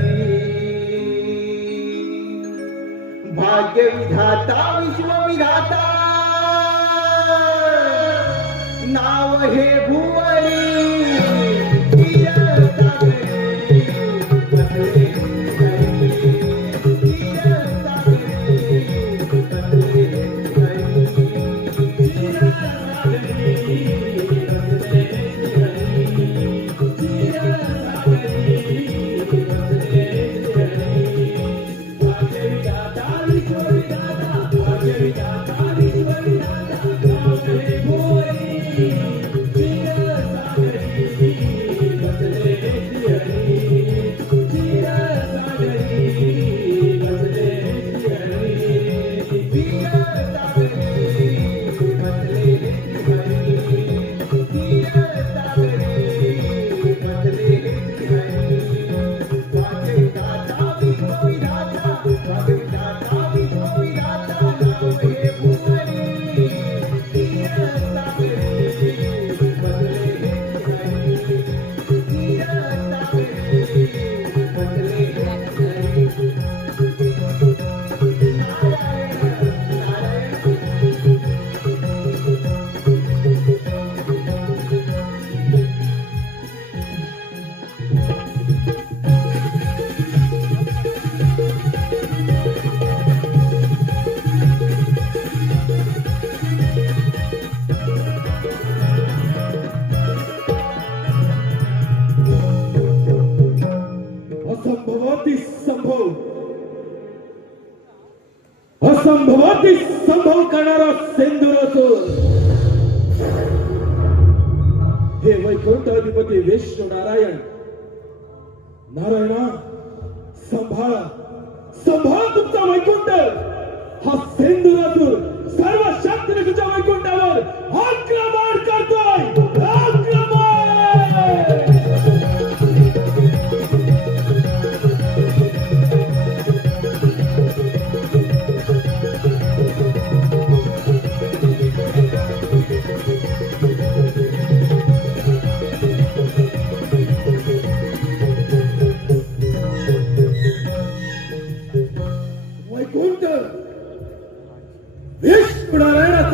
भाग्य विधाता विश्वविधाता नाव हे भुवरी. असंभवाती संभव करणारा सिंधुरासूर हे वैकुंठ अधिपती विष्णू नारायण. नारायणा, संभाळा संभाळा तुमचा वैकुंठ. हा सिंधुरासूर सर्व शक्तीने तुझ्या वैकुंठावर आक्रमण करतोय. आक्रमण.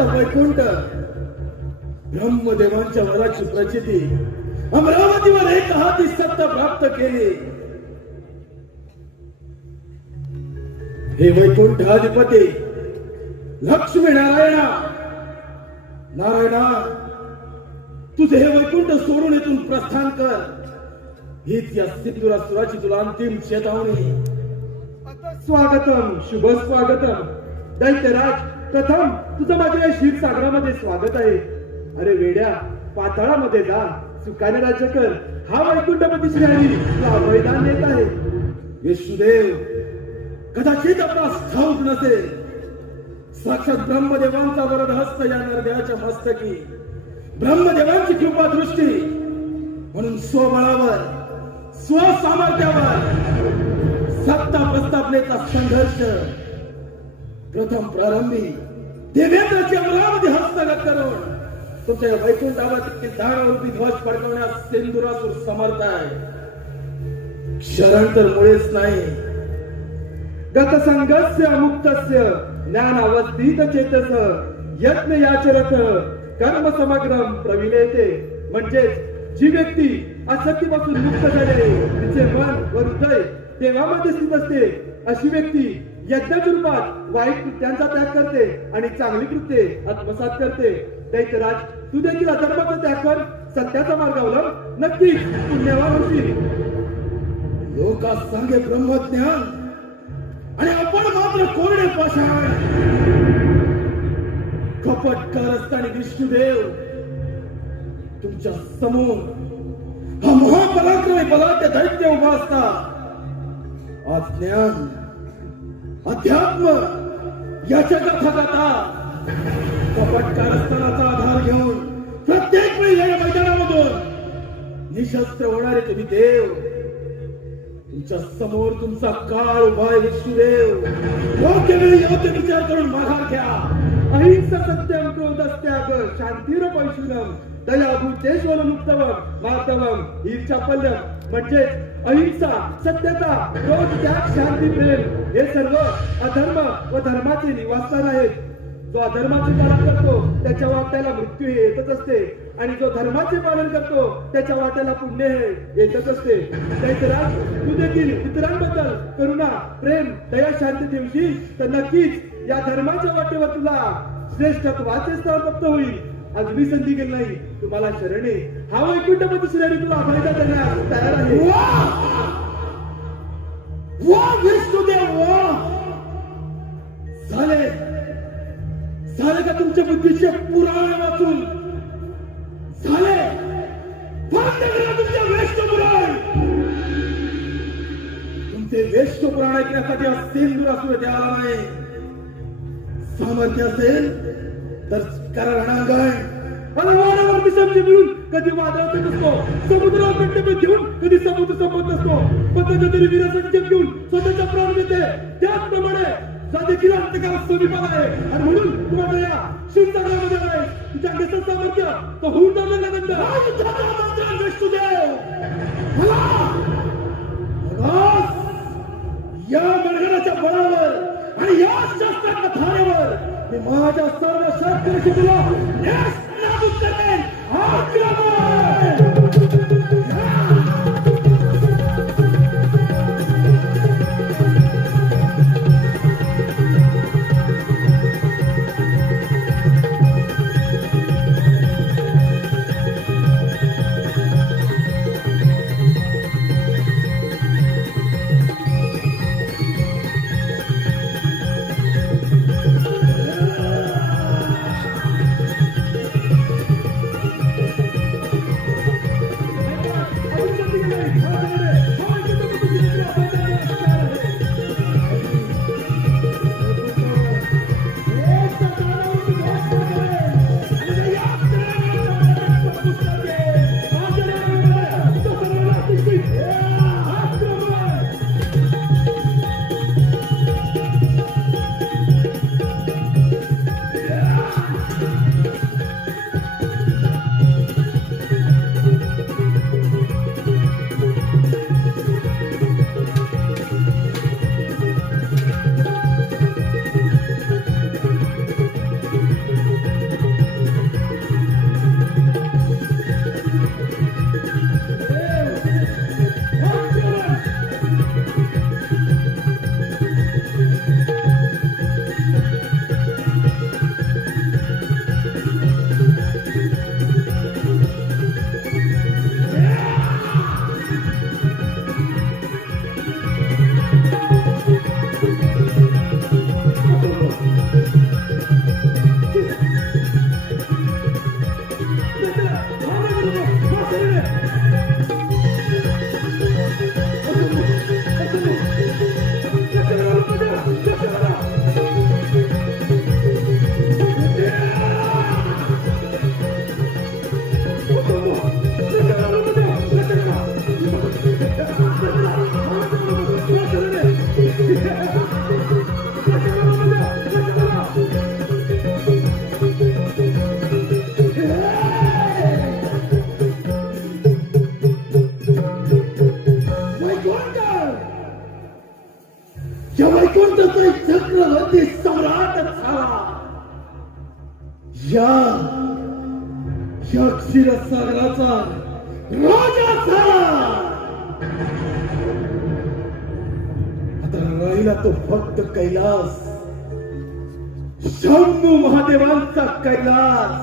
वैकुंठ ब्रह्मदेवांच्या वराची प्रचिती अमरावतीवर एक हाती सत्ता प्राप्त केली. हे वैकुंठ अधिपती लक्ष्मी नारायणा. नारायणा, तुझे हे वैकुंठ सोडून इथून प्रस्थान कर. हीच या सिंधुरासुराची तुला अंतिम चेतावणी. स्वागतम, शुभ स्वागतम. दैत्यराज, प्रथम तुझं माझ्या या क्षीरसागरामध्ये स्वागत आहे. अरे वेड्या, पाताळामध्ये जा, सुखाने राज्य कर. हा वैकुंठपती श्रीहरी तुला मैदान देत आहे. विष्णुदेव, कदाचित आपणास ठाऊक नसेल, साक्षात ब्रह्मदेवांचा वरद हस्त या नरदेहाच्या मस्तकी. ब्रह्मदेवांची कृपा दृष्टी म्हणून स्वबळावर स्वसामर्थ्यावर सत्ता प्रस्थापनेचा संघर्ष प्रथम प्रारंभी देवेंद्रच्या मुलामध्ये हस्तगत करून तुमच्या वैकुंठावरती धारावरती ध्वज फडकवण्यास सिंधुरासूर समर्थ आहे. क्षरण तर मुळेच नाही. गतसंगस्य मुक्तस्य ज्ञानावस्थित चेतस यज्ञ याचरथ कर्म समग्रम प्रविलेते. म्हणजेच जी व्यक्ती आसक्तीपासून मुक्त झाले, तिचे मन व हृदय देवामध्ये स्थित असते, अशी व्यक्ती यज्ञाच्या रूपात वाईट कृत्यांचा त्याग करते आणि चांगली कृत्ये आत्मसात करते. दैत्यराज, तू देखील अधर्माचा त्याग कर, सत्याचा मार्ग अवलंब, नक्कीच पुण्यवान होशील. लोकांस सांगे ब्रह्मज्ञान आणि आपण मात्र कोरडे पाषाण. कपटकार असताना विष्णुदेव तुमच्या समोर हा महापराक्रमी बलाढ्य दैत्य उभा असता. आज ज्ञान अध्यात्म याच्या कथा कथा कपटकार असतानाचा आधार घेऊन प्रत्येक वेळी या मैदानामधून निशस्त्र होणारे तुम्ही देव. तुमच्या समोर तुमचा काळ उभा आहे विष्णुदेव. योग्य वेळी योग्य विचार करून माघार घ्या. अहिंसा सत्यम क्रोधस्त्याग शांतीर पैशुनम दयाभूतेश्वर मुक्तवम मातवम ईर्षापल्लम. म्हणजेच अहिंसा, सत्यता, क्रोध, त्याग, शांती, प्रेम हे सर्व अधर्म व धर्माचे निवासस्थान आहेत. जो अधर्माचे पालन करतो त्याच्या वाट्याला मृत्यू हे येतच असते आणि जो धर्माचे पालन करतो त्याच्या वाट्याला पुण्य हे येतच असते. दैत्यराज, तू देखील इतरांबद्दल करुणा, प्रेम, दया, शांती ठेवशील तर नक्कीच या धर्माच्या वाटेवर तुला श्रेष्ठत्वाचे स्थान प्राप्त होईल. अगदी संधी गेली नाही, तुम्हाला शरणे हा वैकुंठपती श्रेणी तुला अभयदा देण्यास तयार आहे. वा विष्णुदेव वा. झाले का तुमच्या बुद्धीचे पुराण वाचून? झाले बंद करा तुमच्या वेष्ट पुराण. तुमचे वेष्ट पुराण ऐकण्यासाठी हा सिंधुरासूर येथे आला नाही. सामर्थ्य असेल तर करा रणांगण. वादावरती समजे मिळून कधी वादळात नसतो, समुद्रावर कंटक घेऊन कधी समुद्र संपत नसतो. पण कधी वीरसंकेत घेऊन स्वतःचा प्राण देते. त्याचप्रमाणे जा देखील अंतकारात समीपाला आहे आणि म्हणून तुम्हाला या शिवसागरामध्ये आहे. तुझ्या अंगाचं सामर्थ्य तो होऊन जाणार नाही. विष्णुदेव या मरगणाच्या बळावर आणि या शस्त्राच्या धारेवर मी माझ्या सर्व शस्त्रांशी तुला नाबूद करेन. या क्षीरसागराचा राजा झाला. आता राहिला तो फक्त कैलास, शंभू महादेवांचा कैलास.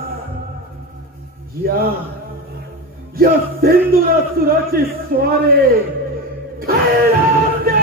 या सिंधुरासुराचे स्वारे कैलास दे.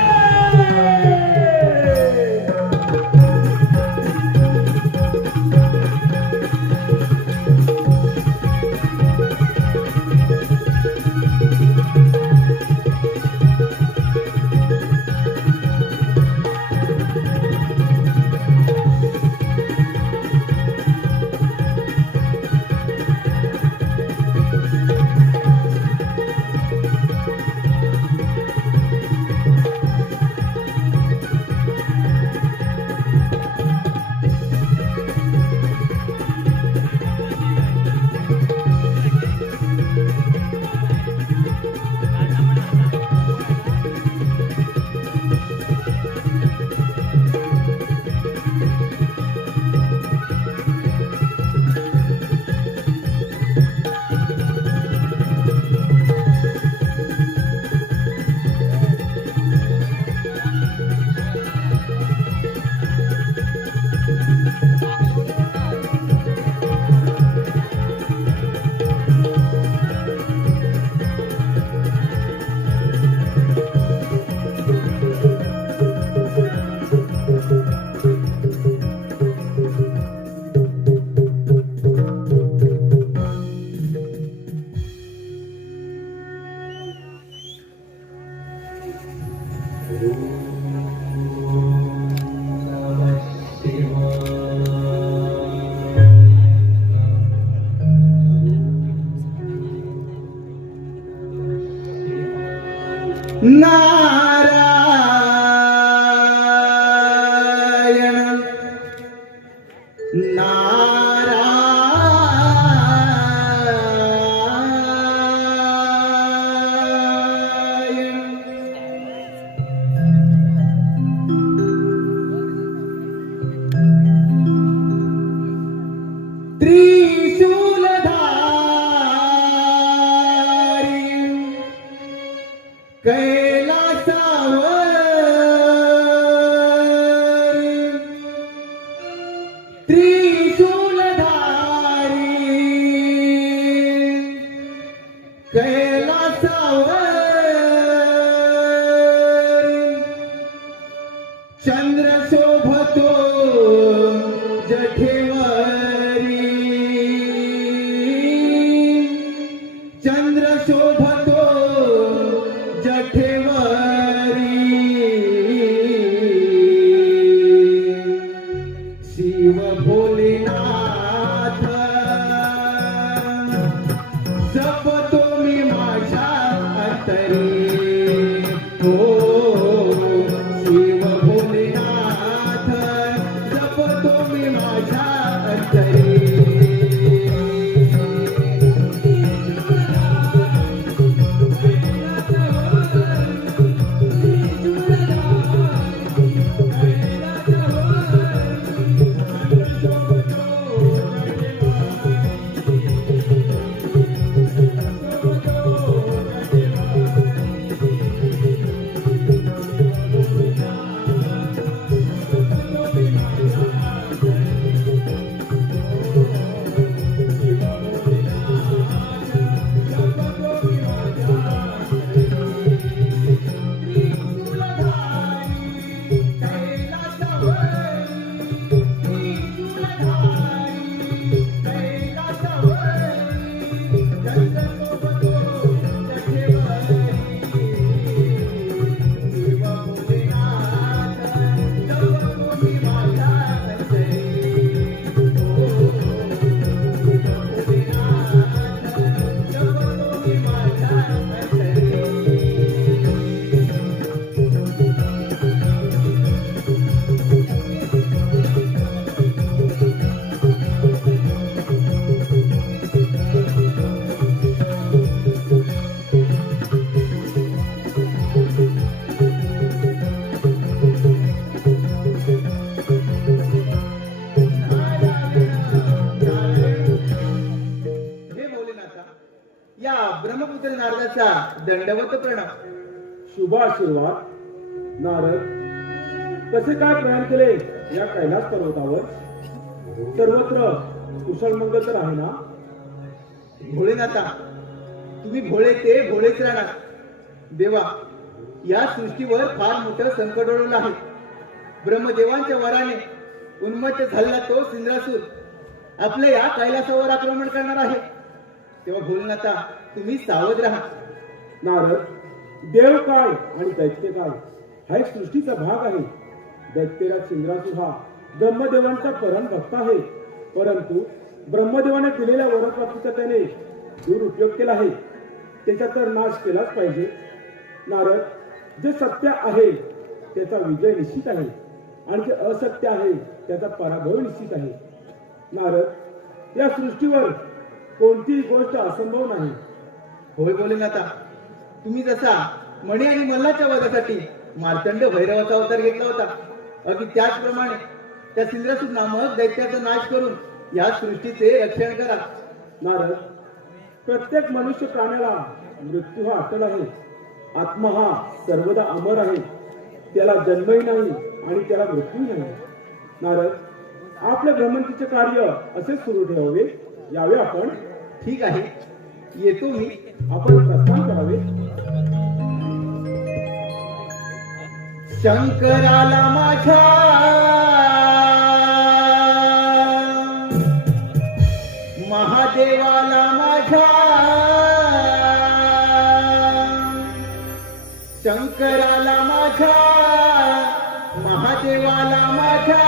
नारायण नारायण. त्रिशूलधारी कैलासावर, त्रिशूलधारी कैलासावर, चंद्र शोभतो जठेवरी, चंद्र शोभतो जठेवरी. शिव भोलेनाथ जपतो मी माझ्या अंतरी. हो शिव भोलेनाथ ब्रह्मपुत्र नारदाचा दंडवत प्रणाम. शुभ आशीर्वाद. नारद, कसे काय प्रयाण केले या कैलास पर्वतावर? सर्वत्र कुशल मंगल तर आहे ना? भोळेनाथा, तुम्ही भोळे ते भोळेच राहणार. देवा, या सृष्टीवर फार मोठं संकट ओढवलं आहे. ब्रह्मदेवांच्या वराने उन्मत्त झालेला तो सिंद्रासूर आपल्या या कैलासावर आक्रमण करणार आहे. तेव्हा भोलेनाथा, तुम्ही सावध राहा. नारद, देव काय आणि दैत्य काय हा एक सृष्टीचा भाग आहे. दैत्यराज इंद्रासूर हा ब्रह्मदेवांचा परम भक्त आहे, परंतु ब्रह्मदेवाने दिलेल्या वरप्राप्तीचा त्याने दुरुपयोग केला आहे. त्याचा तर नाश केलाच पाहिजे. नारद, जे सत्य आहे त्याचा विजय निश्चित आहे आणि जे असत्य आहे त्याचा पराभव निश्चित आहे. नारद, या सृष्टीवर कोणतीही गोष्ट असंभव नाही. होय भोलेनाथा, तुम्ही जसा मणी आणि मल्लाच्या वधासाठी मार्तंड भैरवाचा अवतार घेतला होता, अगदी त्याचप्रमाणे त्या सिंद्रासूर नामक दैत्याचा नाश करून या सृष्टीचे रक्षण करा. नारद, प्रत्येक मनुष्य प्राण्याला मृत्यू हा अटल आहे. आत्मा हा सर्वदा अमर आहे. त्याला जन्मही नाही आणि त्याला मृत्यूही नाही. नारद, आपल्या भ्रमंतीचे कार्य असे सुरू ठेवावे. यावे आपण. ठीक आहे, येतो मी. आपण प्रस्थान करावे. शंकराला माझ्या महादेवाला माझ्या शंकराला माझ्या महादेवाला माझ्या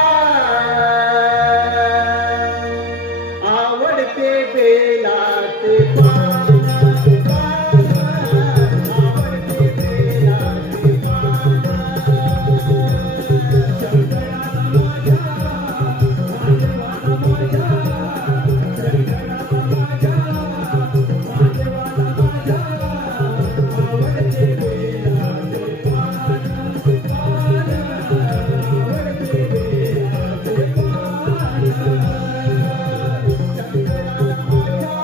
आवडते बेलाचे पान, आवडते बेलाचे पान. शंकराला माझ्या महादेवाला माझ्या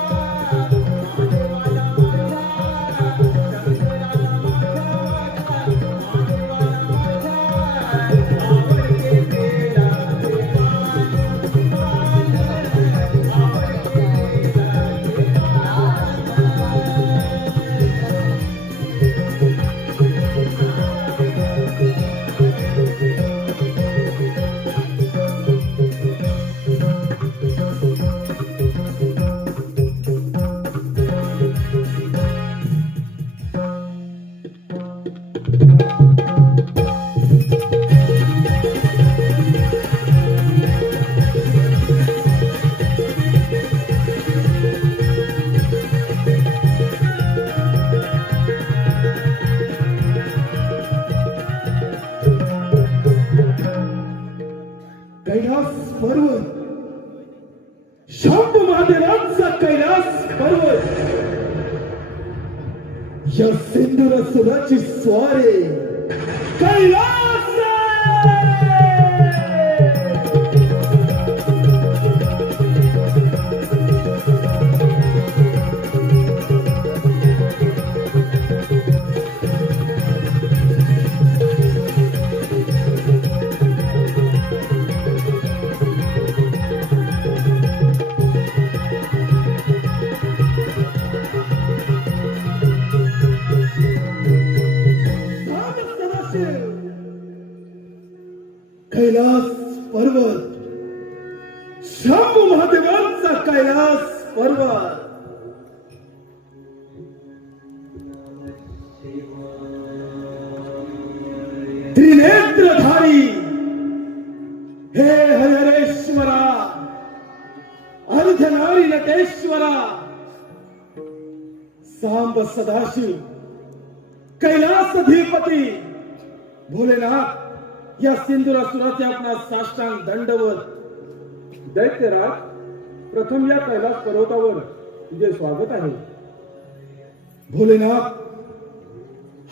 शंकराला माझ्या महादेवाला माझ्या आवडते बेलाचे पान, आवडते बेलाचे कैलास पर्वत, शंभू महादेवांचा कैलास पर्वत, या सिंधूर सुराची स्वारी कैलास. कैलास पर्वत, शंभू महादेवांचा कैलास पर्वत. त्रिनेत्रधारी हे हरेश्वरा, अर्धनारी नटेश्वरा, सांब सदाशिव, कैलासधिपती भोलेनाथ, या सिंधुरासुराचे आपला साष्टांग दंडवत. दैत्यराज, प्रथम या कैलास पर्वतावर तुझे स्वागत आहे. भोलेनाथ,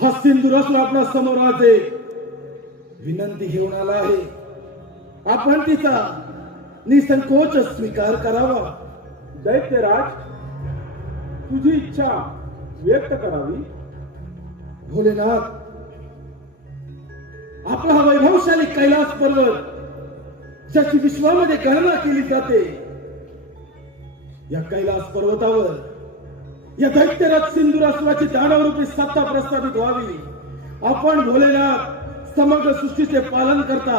हा सिंधुरासुर आपल्या समोर आज एक विनंती घेऊन आला आहे. आपण तिचा निसंकोच स्वीकार करावा. दैत्यराज, तुझी इच्छा व्यक्त करावी. भोलेनाथ, आपला हा वैभवशाली कैलास पर्वत ज्याची विश्वामध्ये गणना केली जाते, या कैलास पर्वतावर या दैत्यराज सिंधुरासुराची दानवरूपी सत्ता प्रस्थापित व्हावी. आपण भोलेनाथ समग्र सृष्टीचे पालन करता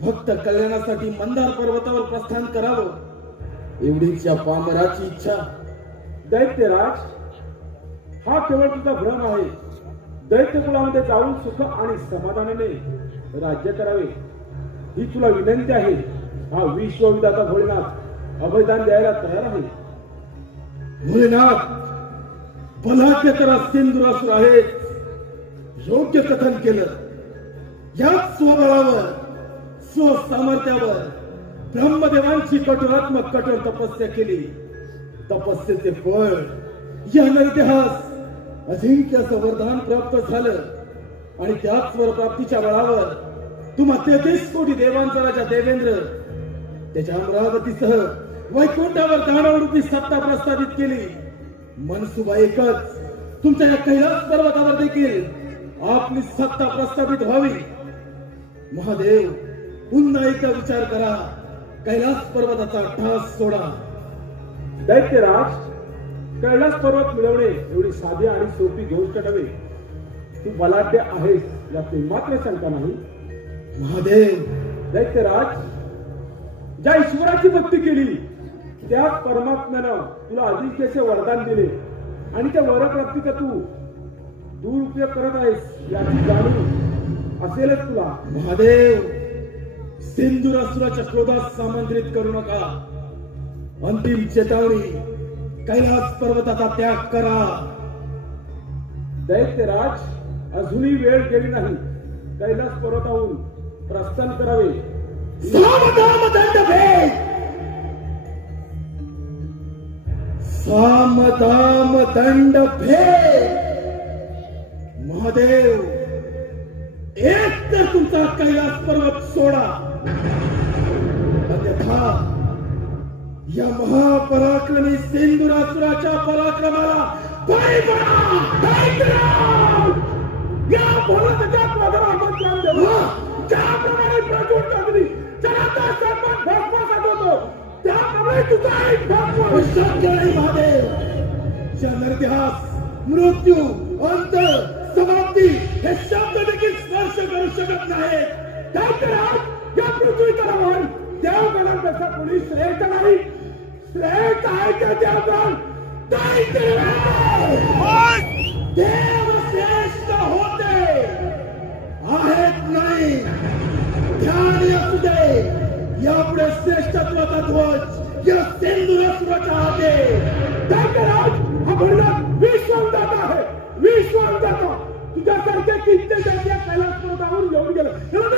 भक्त कल्याणासाठी मंदार पर्वतावर प्रस्थान करावं, एवढीच या पामराची इच्छा. दैत्यराज, हा केवळ तुझा भ्रम आहे. दैत्य कुलामध्ये जाऊन सुख आणि समाधानाने राज्य करावे ही तुला विनंती आहे. हा विश्वविधाता भोलेनाथ अभयदान द्यायला तयार आहे. भोलेनाथ, बलाढ्य तर सिंधुरासुर आहे, योग्य कथन केलं. याच स्वबळावर स्वसामर्थ्यावर ब्रह्मदेवांची कठोरात्मक कठोर तपस्या केली. तपस्येचे फळ या नरदेहास अजिंक्य असं वरदान प्राप्त झालं आणि त्याच वर प्राप्तीच्या बळावर तुम्हा 33 कोटी देवांचा राजा देवेंद्र त्याच्या अमरावतीसह वैकुंठावर दानवरूपी सत्ता प्रस्थापित केली. मनसुबा एकच, तुमच्या या कैलास पर्वतावर देखील आपली सत्ता प्रस्थापित व्हावी. महादेव, पुन्हा एकदा विचार करा, कैलास पर्वताचा ठास सोडा. दैत्यराज, कैलास पर्वत मिळवणे एवढी साधी आणि सोपी गोष्ट नव्हे. तू बलाढ्य आहेस याची मात्र शंका नाही. महादेव, दैत्यराज, ज्या ईश्वराची भक्ती केली त्या परमात्म्यानं तुला अजिंक्यचे वरदान दिले आणि त्या वरप्राप्तीचा तू दुरुपयोग करत आहेस याची जाणीव असेलच तुला. महादेव, सिंधुरासुराच्या क्रोधात सामंत्रित करू नका. अंतिम चेतावणी, कैलास पर्वताचा त्याग करा. दैत्यराज, अजूनही वेळ गेली नाही. कैलास पर्वताहून प्रस्थान करावे. सामदाम दंड भेद, सामदाम दंड भेद. महादेव, एक तर तुमचा कैलास पर्वत सोडा, अन्यथा या महापराक्रमी सिंधुरासुराच्या पराक्रमाला बळी पडा. दैत्यराज, या भोलेनाथाच्या क्रोधाला आमंत्रण देऊ. ज्याप्रमाणे प्रज्वलित अग्नी जलाचा सर्वात भस्मसात होतो त्याप्रमाणे तुझा एक भस्म शक्य नाही. महादेव, ज्या नरदेहास मृत्यू, अंत, समाप्ती हे शब्द देखील स्पर्श करू शकत नाहीत. दैत्यराज, या पृथ्वी तलावर देवगणांपेक्षा कोणी श्रेष्ठ नाही. श्रेष्ठ आहे त्या देवगण. दैत्यराज, देव श्रेष्ठ होते आहेत नाही, ध्यान असू दे. यापुढे श्रेष्ठत्वाचा ध्वज या सिंधुरासुराच्या हाते. दैत्यराज, हा भोलेनाथ विश्वविधाता आहे. विश्वविधाता तुझ्यासारखे किती दैत्य कैलास पर्वतावरून येऊन गेलं. याला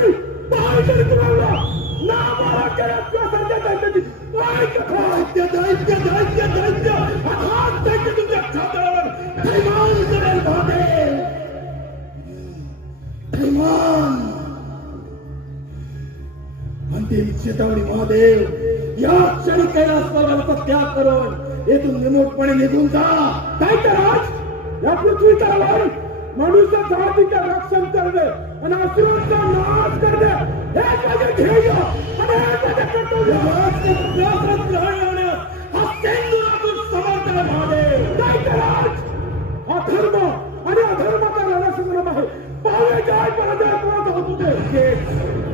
पाय तरी तुला नावाला केला तुझ्यासारख्या दैत्याची पाय कथा. दैत्य दैत्य दैत्य दैत्य अर्थात दैत्य तुमच्या खात्यावर थैमान करेल. महादेव, थैमान. अंतिम चेतावणी महादेव, या क्षणी कैलास पर्वताचा त्याग करून येथून निमूटपणे निघून जा. दैत्यराज, या पृथ्वी तलावर मनुष्य जातीचे रक्षण करणे आणि असुरांचा नाश करणे हे माझे ध्येय आणि हे माझे कर्तव्य. ग्रहण होण्यास हा सिंधुरासुर समर्थ आहे. महादेव, दैत्यराज, हा धर्म आणि अधर्माचा रणसंग्राम आहे. पावे जाय पराजय करत होत होते.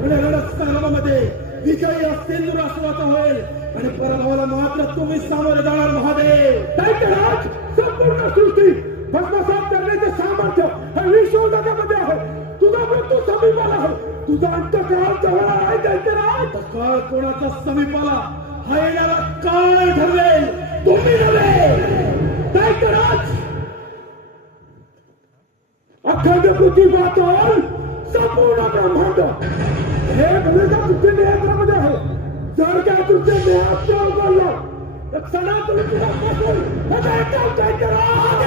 रणसंग्रामामध्ये विजय या सिंधुरासुराचा होईल आणि पराभवाला मात्र तुम्ही सामोरे जाणार. महादेव, दैत्यराज, संपूर्ण सृष्टी भस्मसात करण्याचे सामर्थ्य हे विश्वविधातामध्ये आहे. तुझा मृत्यू समीपाला आहे. तुझा अंतकाळ जवळ आहे. दैत्यराज, काळ कोणाचा समीपाला हा येणारा काळ ठरवेल, तुम्ही नव्हे. दैत्यराज, अखंड पृथ्वी पातळ संपूर्ण ब्रह्मांड हे भोलेनाथ तुझ्या नियंत्रणामध्ये आहे. जर काय तुझ्या नियंत्रण उघडलं तर सनातन तुला पासून दैत्यराज.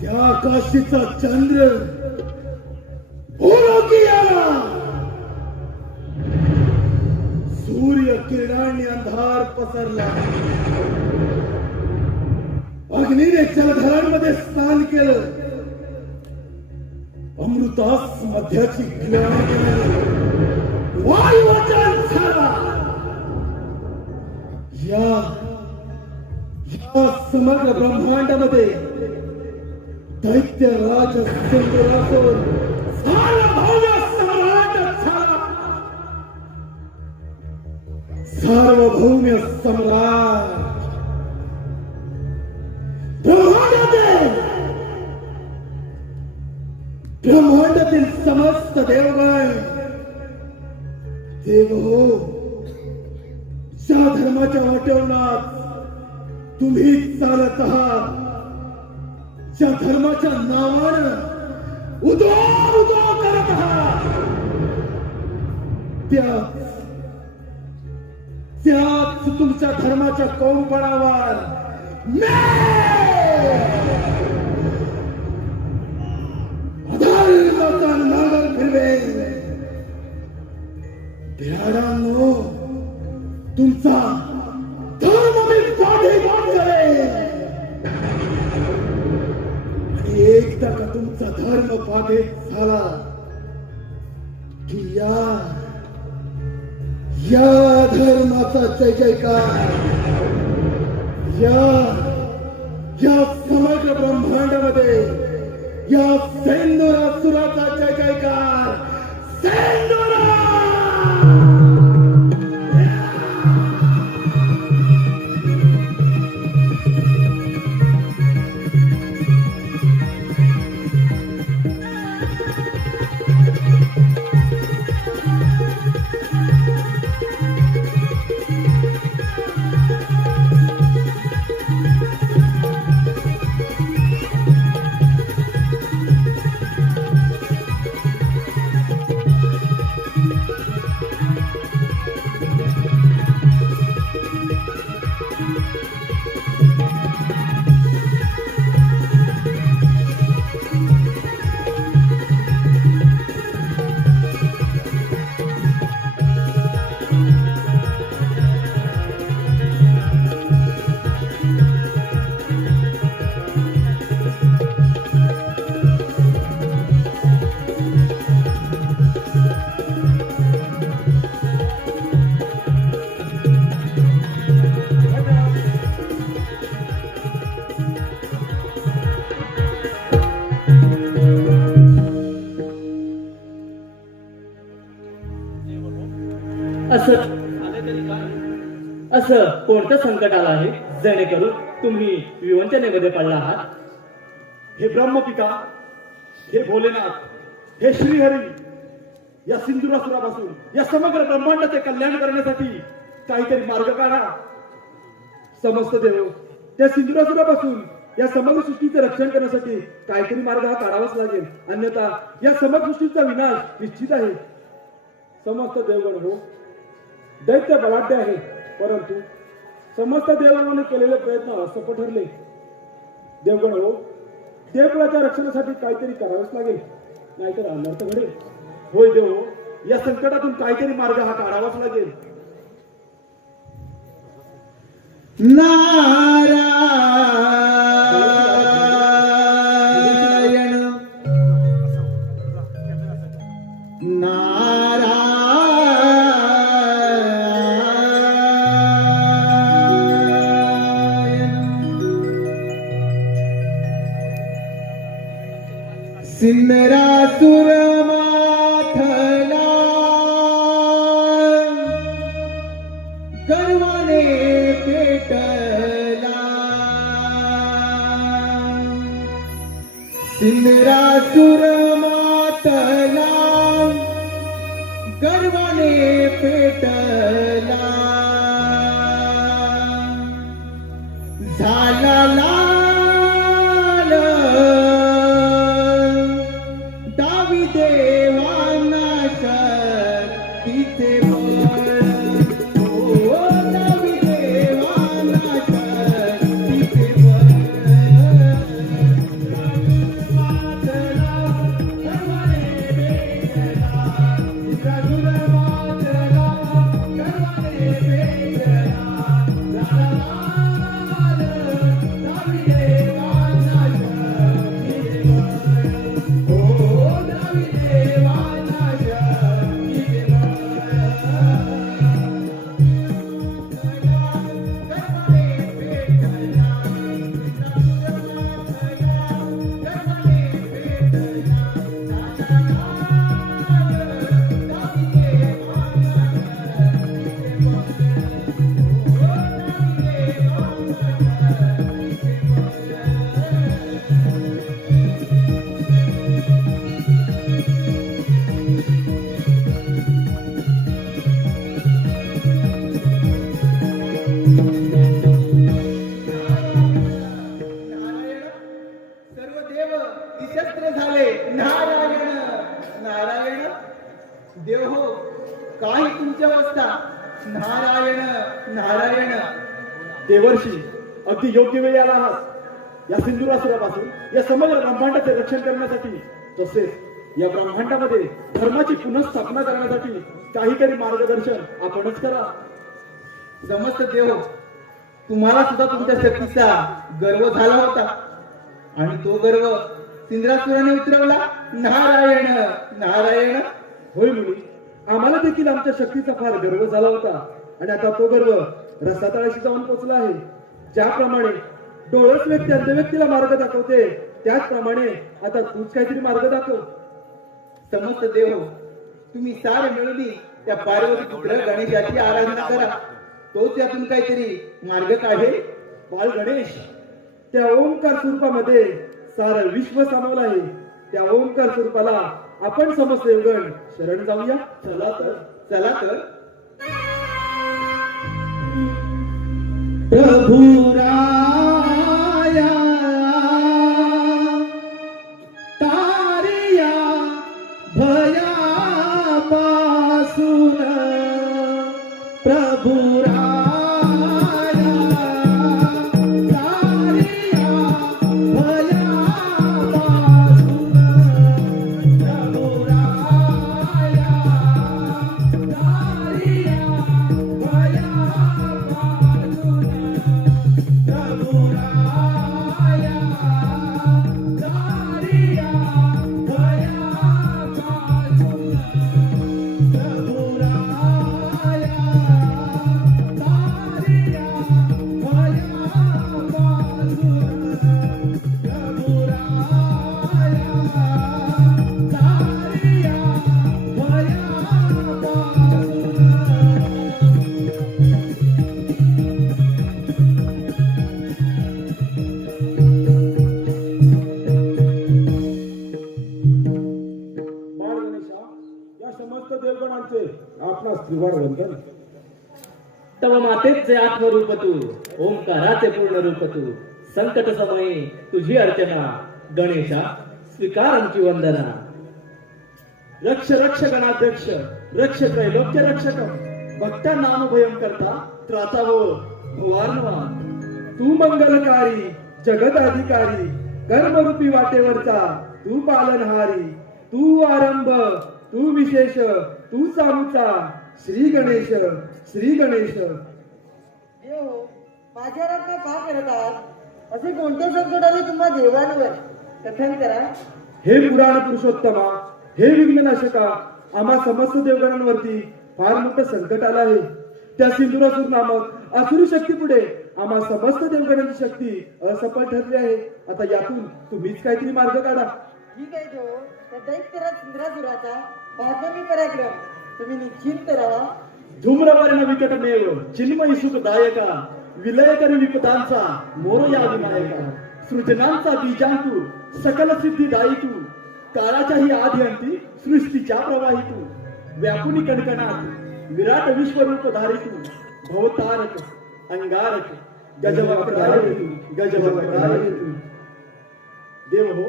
त्या आकाशीचा चंद्र ओळखीला सूर्य किरणांनी अंधार पसरला. अग्नीने जलधरांमध्ये स्नान केलं. अमृतास मध्याची ग्लानी केली. वायुवचन झाला. या समग्र ब्रह्मांडामध्ये दैत्यराज सिंधुरासूर सार्वभौम सम्राट झाला. सार्वभौम्य सम्राट ब्रह्मांडातील समस्त देवगण देव हो, ज्या धर्माच्या वाटेवरणात तुम्ही चालत आहात, ज्या धर्माच्या नावानं उदो उदो करत आहात, त्याच तुमच्या धर्माच्या कौंपणावर अधर्माचा नागर फिरवेल. बिहारांनो, तुमचा धर्म मी पाठीपाठ करेल. आणि एकदा का तुमचा धर्म पाठीत झाला की या धर्माचा जय जयकार या समग्र ब्रह्मांडामध्ये या सेंदुरासुराचा जय जयकार. सेंदुरा असं आलं तरी काय? असं कोणतं संकट आलं आहे जेणेकरून तुम्ही विवंचनेमध्ये पडला आहात? हे ब्रह्मपिता, हे भोलेनाथ, हे श्रीहरी, या सिंधुरासुरापासून या समग्र ब्रह्मांडाचे कल्याण करण्यासाठी काहीतरी मार्ग काढा. समस्त देव, त्या सिंधुरासुरापासून या समग्र सृष्टीचे रक्षण करण्यासाठी काहीतरी मार्ग हा काढावाच लागेल, अन्यथा या समग्र सृष्टीचा विनाश निश्चित आहे. समस्त देवगण हो, दैत्य बलाढ्य आहे, परंतु समस्त देवगणाने केलेले प्रयत्न असफल ठरले. देवगण हो, देवकुळाच्या रक्षणासाठी काहीतरी करावेच लागेल, नाहीतर अनर्थ घडेल. होय देव हो, या संकटातून काहीतरी मार्ग हा काढावाच लागेल. नारायण नारायण सिंदरासुर माथला गर्वाने पेटला सिंदरासुर मातला गर्वाने पेटला झाला लाल दावी देवाना शक्तीचे बळ ओ दावी देवाना शक्तीचे बळ सर्व देव निशस्त्र झाले. नारायण नारायण देव हो, काही तुमची अवस्था. नारायण नारायण देवर्षी, अगदी योग्य वेळी आला आहात. या सिंधुरासुरापासून या समग्र ब्रह्मांडाचे रक्षण करण्यासाठी, तसेच या ब्रह्मांडामध्ये धर्माची पुनःस्थापना करण्यासाठी काहीतरी मार्गदर्शन आपणच करा. समस्त देव, तुम्हाला सुद्धा तुमच्या शक्तीचा गर्व झाला होता आणि तो गर्व सिंधरासुराने उतरवला. नारायण नारायण होय मुली, आम्हाला देखील आमच्या शक्तीचा फार गर्व झाला होता आणि आता तो गर्व रसातळाशी जाऊन पोहोचला आहे. ज्याप्रमाणे डोळस व्यक्ती अंध व्यक्तीला मार्ग दाखवते, त्याचप्रमाणे आता तूच काहीतरी मार्ग दाखव. समस्त देव, तुम्ही सारे मिळून त्या पार्वती पुत्र गणेशाची आराधना करा. तोच यातून काहीतरी मार्ग काढेल. बाळ गणेश, त्या ओंकार स्वरूपामध्ये सारं विश्व सामावलं आहे. त्या ओंकार स्वरूपाला आपण समस्त देवगण शरण जाऊया. चला तर. चला तर. प्रभु राया तारिया भया पासून प्रभु आपणास त्रिवार वंदन. तव मातेचे आत्मरूप तू, ओंकाराचे पूर्ण रूप तू. संकट समयी तुझी अर्चना, गणेशा स्वीकार आमची वंदना. रक्ष रक्ष गणाध्यक्ष, रक्ष त्रैलोक्य रक्षक, भक्तांना अनुभयम करता त्रातावो भुवार्णवा. तू मंगलकारी जगत अधिकारी, कर्मरूपी वाटेवरचा तू पालनहारी. तू आरंभ, तू विशेष, तू सामूचा. श्री गणेश, श्री गणेश. देव माझ्या रत्न का करत आहात? असे कोणते संकट आले तुम्हा देवांवर? कथन करा. हे पुराण पुरुषोत्तमा, हे विघ्ननाशका, आम्हा समस्त देवगणांवरती फार मोठं संकट आलं आहे. त्या सिंधुरासूर नामक असुरी शक्ती पुढे आम्हा समस्त देवगणांची शक्ती असफल ठरली आहे. आता यातून तुम्हीच काहीतरी मार्ग काढा. ठीक आहे देव. त्या दैत्यराज इंद्रासुराचा बांधवी पराक्रम तुम्ही निश्चिंत राहा. धूम्रवर्ण विकटमेव चिन्मयी सुखदायका, विलय करी विपदांचा मोरया विनायका. सृजनांचा बीजांतू सकल सिद्धिदायी तू, काळाच्याही आधी अंती सृष्टीच्या प्रवाही तू. व्यापुनी कणकणात विराट विश्वरूप धारी तू. भवतारक अंगारक गजवक्राय तू, गजवक्राय तू. देव हो,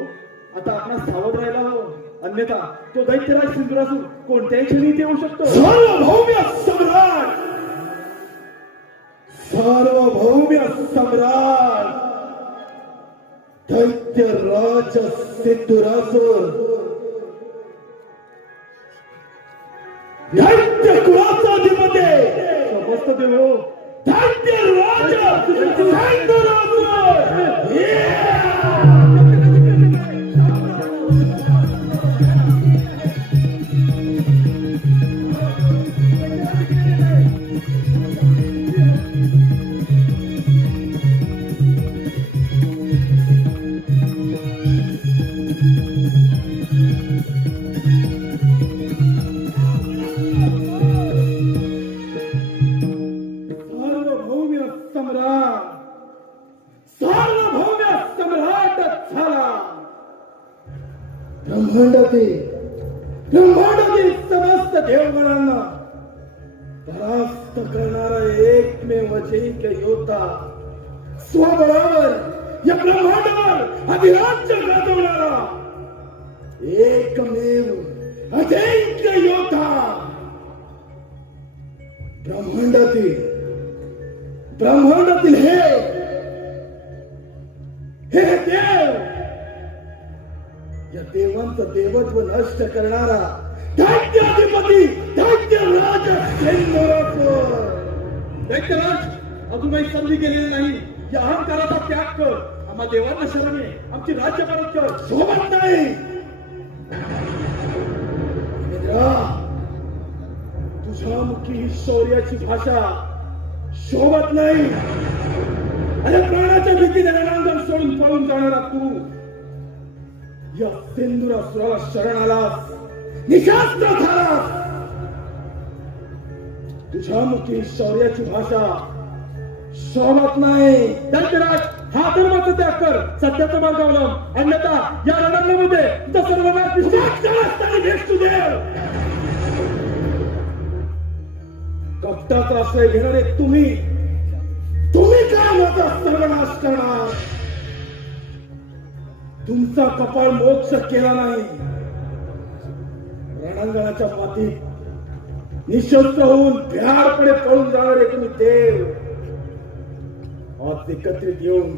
आता आपण सावध राहायला हवं, अन्यथा तो दैत्यराज सिंधुरासूर कोणत्याही क्षणी इथे येऊ शकतो. सार्वभौम्य सम्राट, सार्वभौम्य सम्राट दैत्यराज सिंधुरासूर, दैत्य कुळाचा अधिपती समस्त देव, दैत्यराज सिंधुरासूर. सार्वभौम्य सम्राट, सार्वभौम्य सम्राट झाला. ब्रह्मांडातील समस्त देवगणांना परास्त करणारा एकमेव अजिंक्य योद्धा, स्वबळावर या ब्रह्मांडावर अधिराज्य गाजवणारा एकमेव अजिंक्य योद्धा. ब्रह्मांडातील हे देव, या देवांचं देवत्व नष्ट करणारा दैत्याधिपती दैत्यराज सिंधुरासूर. दैत्यराज, अजूनही संधी गेलेली नाही. या अहंकाराचा त्याग कर. आम्हा देवांना शरण ये. आमची राज्य परत कर. सोबत नाही. इंद्रा, तुझ्या मुखी ही शौर्याची भाषा शोभत नाही. अरे प्राणाच्या भीतीने रणांगण सोडून पळून जाणारा तू या सिंधुरासुराला शरण आलास, निशास्त्र झालास. तुझ्या मुखी शौर्याची भाषा शोभत नाही. दैत्यराज, हा धर्माचा त्याग कर. सत्याचा मार्ग अवलंब, अन्यथा या रणांगणामध्ये तुझा सर्वनाश देव. कपटाचा आश्रय घेणारे तुम्ही काय माझा सर्वनाश करणार? तुमचा कपाळ मोक्ष केला नाही. रणांगणाच्या मातीत निशस्त्र होऊन भ्याडपणे पळून जाणारे तुम्ही देव आज एकत्रित येऊन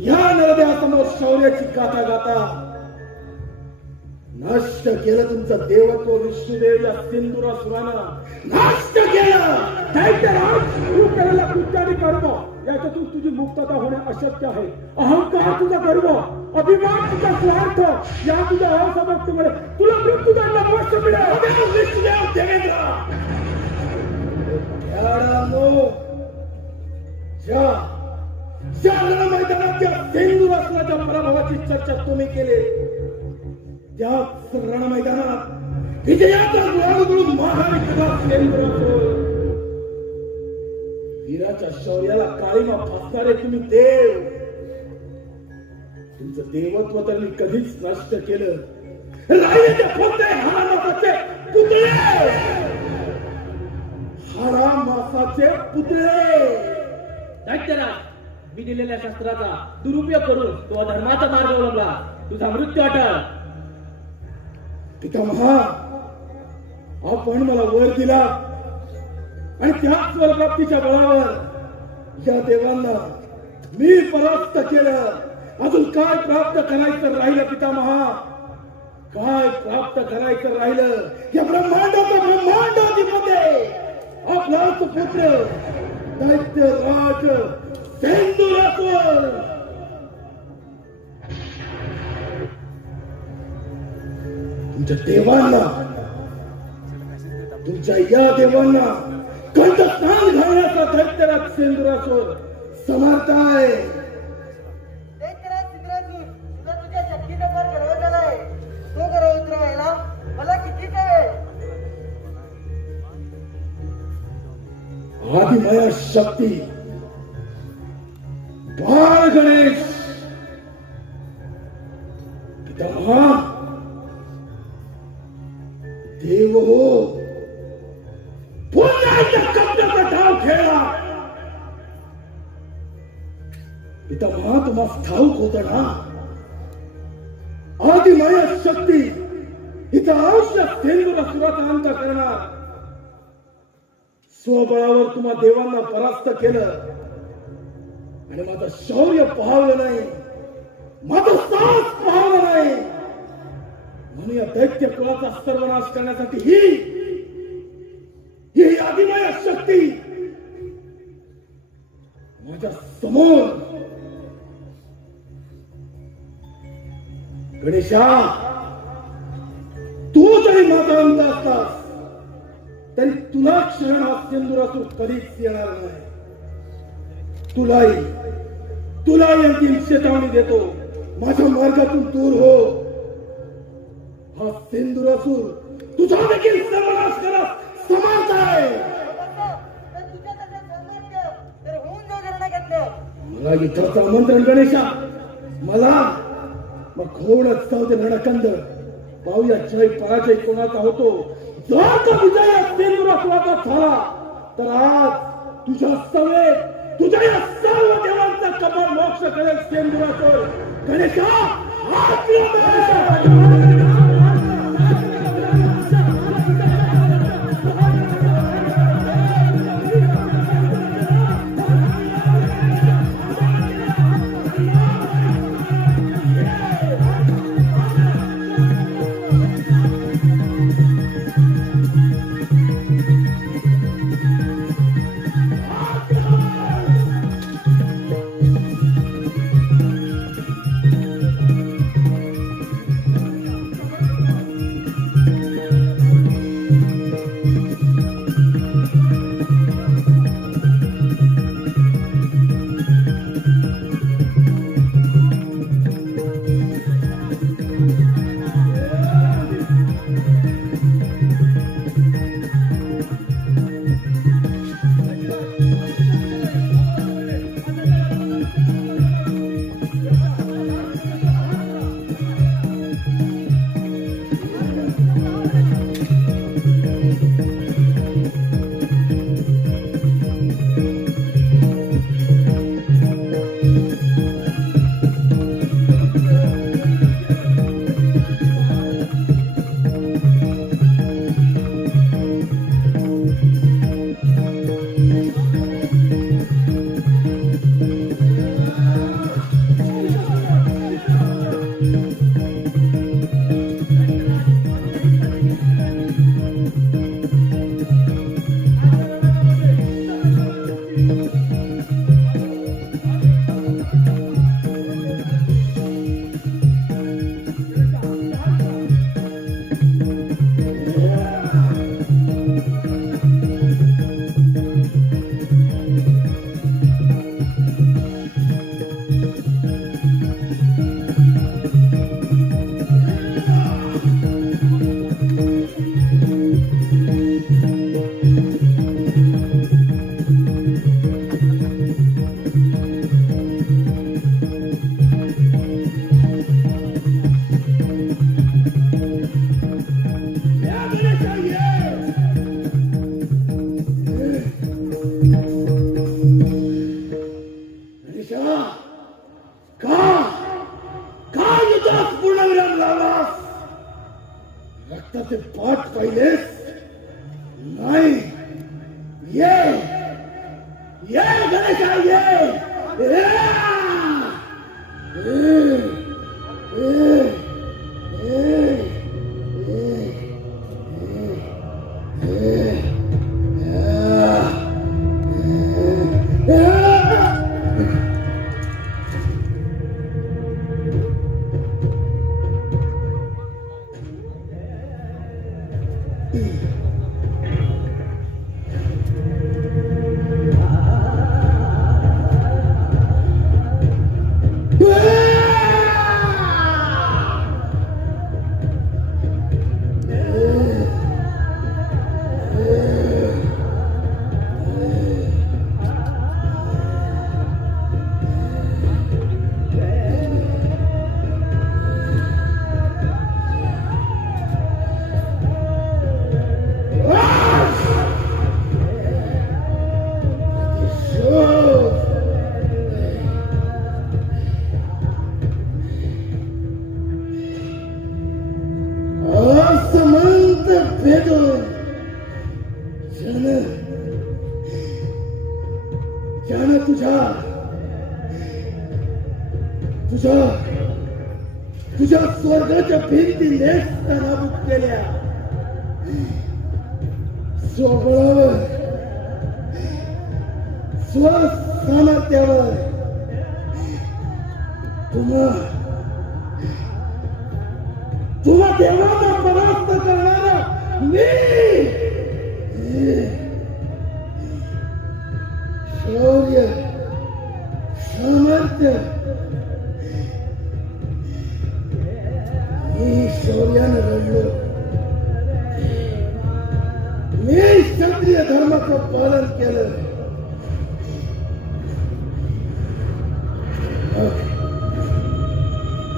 या नरदेहासमोर शौर्याची गाथा गाता नष्ट केलं तुमचं देवत्व. विष्णुदेव या सिंधुरासुरानं नष्ट केलं. दैत्यराज, तू केलेला कृत्य आणि कर्म याच्यातून तुझी मुक्तता होणे अशक्य आहे. अहंकार तुझा गर्व, अभिमान तुझा स्वार्थ, या तुझ्या असमर्थतेमुळे तुला मृत्यूदंड अवश्य मिळेल. विष्णुदेव देवेंद्र, ज्या रणमैदानात त्या सिंधुरासुराच्या पराभवाची चर्चा तुम्ही केली, त्याच रणमैदानात विजयाचा गुलाल माघारी केला सिंधुरासूर. वीराच्या शौर्याला काळीमा फासणारे तुम्ही देव, तुमचं देवत्व तर मी कधीच नष्ट केलं. राहिलेले फक्त हानाचे पुतळे बापचे पुतळे. दैत्यराज, मी दिलेल्या शस्त्राचा दुरुपयोग करून तो अधर्माचा मार्ग अवलंबला. तुझा मृत्यू अटळ. पितामहा, आपण मला वर दिला आणि त्याच वरप्राप्तीच्या बळावर या देवांना मी परास्त केलं. अजून काय प्राप्त करायचं राहिलं पितामहा? काय प्राप्त करायचं राहिलं? या ब्रह्मांडाधिपती आपलाच पुत्र दैत्यराज सेंदुरासुर. तुमच्या देवांना, तुमच्या या देवांना कंठस्थान घालण्याचा दैत्यराज सेंदुरासुर समर्थ आहे. दैत्यराज सिंधुरासुर, तुला तुझ्या शक्तीचा फार गर्व झालाय. तो गर्व उतरवायला मला कितीचा वेळ? आदिमया शक्ती बाळ गणेश. पितामहा, देव हो, पुन्हा एकदा कब्जाचा डाव खेळला. पितामहा, तुम्हाला ठाऊक होत ना, आदिमया शक्ती इथं अवश्य सेंदुरासुराचा अंत करणार. स्वबळावर तुम्हा देवांना परास्त केलं आणि माझं शौर्य पाहवलं नाही, माझं साहस पाहवलं नाही. म्हणून या दैत्य कुळाचा सर्वनाश करण्यासाठी ही आदिमया शक्ती माझ्या समोर. गणेशा, तू जरी माझा अंत असतास तरी तुला क्षण हा सेंदुरासुर कधीच येणार नाही. तुलाही अंतिम चेतावणी देतो, माझ्या मार्गातून दूर हो. हा सेंदुरासुर तुझा देखील सर्वनाश करा समर्थ आहे. तर तुझ्या तसं सामर्थ्य तर होऊन जाऊ जरा घेतलं. मला युद्धाचं आमंत्रण गणेशा, मला मग घोडच जाऊ दे रणकंद. पाहूया जय पराजय कोणाचा होतो. जर का विजय या सेंदुरासुराचा झाला तर आज तुझ्या समेत तुझ्या या सर्व देवांचा कपाळ मोक्ष करेल सेंदुरासुर. गणेशा, ये ये गणेशा ये असमंत भेदून ज्यानं तुझ्या स्वर्गाच्या भिंती नेस्तनाबूत केल्या स्वबळावर स्वसामर्थ्यावर तुम्हा देवाला परास्त करणारा मी शौर्य सामर्थ्य मी शौर्यानं लढलो मी क्षत्रिय धर्माचं पालन केलं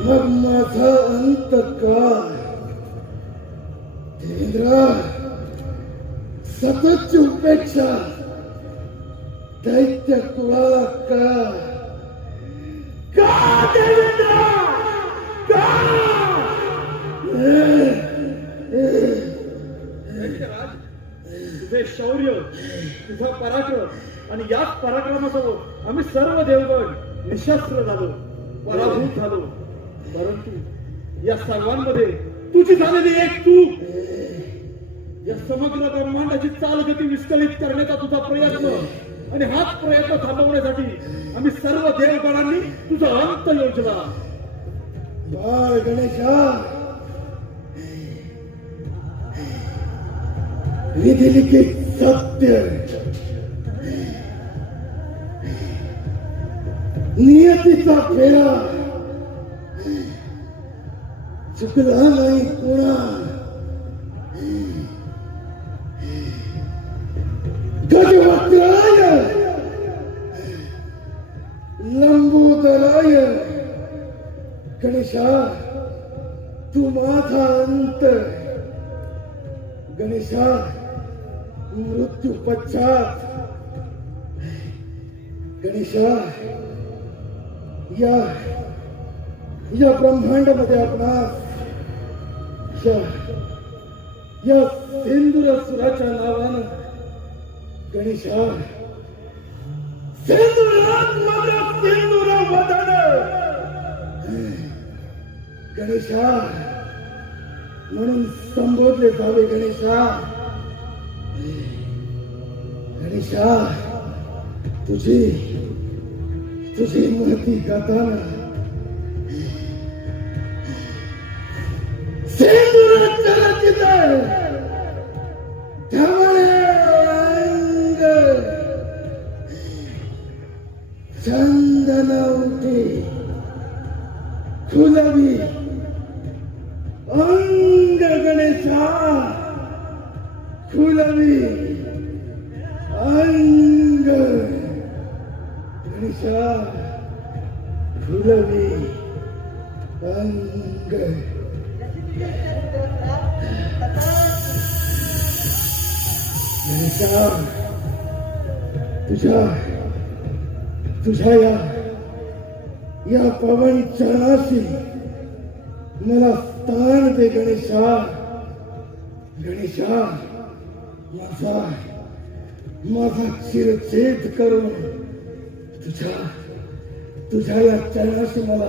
मग माझा अंतकाळ देवेंद्र सततची उपेक्षा दैत्य कुळाला का देवेंद्र का तुझे शौर्य तुझा पराक्रम आणि याच पराक्रमासोबत आम्ही सर्व देवगण निशस्त्र झालो पराभूत झालो परंतु या सर्वांमध्ये तुझी झालेली एक चूक या समग्र ब्रह्मांडाची चालगती विस्कळीत करण्याचा तुझा प्रयत्न आणि हाच प्रयत्न थांबवण्यासाठी आम्ही सर्व देवगणांनी तुझा अंत योजला बाळ गणेशा विधिलिखित सत्य नियतीचा फेरा चुकला नाही कोणा गजवक्त्राय लंबोदराय गणेशा तू माझा अंत गणेशा मृत्यू पश्चात गणेशा या ब्रह्मांडामध्ये आपणास या सिंदूर सुराच्या नावानं गणेशा सिंदुरात माझा सिंदूर वदन गणेशा म्हणून संबोधले जावे गणेशा गणेशा तुझी महती गाताना सिंदूर चलचित धवळे अंग चंदन उठे खुलवी अंग गणेशा खुलवी अंग गणेशा खुलवी अंग गणेशा तुझ्या या पवन चरणाशी मला स्थान दे गणेशा गणेशा माझा शिरछेद करून तुझ्या या चरणाशी मला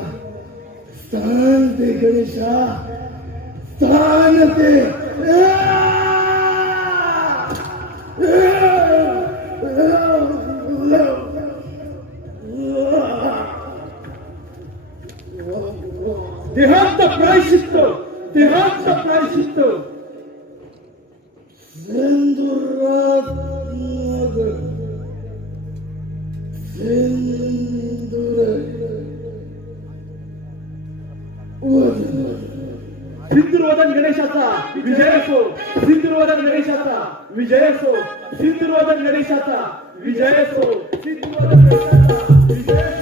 स्थान दे गणेशा, स्थान दे. देहांत प्रायश्चित्त, देहांत प्रायश्चित्त. सिंदुरात नगर, सिंदूरवदन गणेशाचा विजय असो, सिंदूरवदन गणेशाचा विजय असो, सिंदूरवदन गणेशाचा विजय असो, सिंदूरवदन गणेशाचा विजय असो.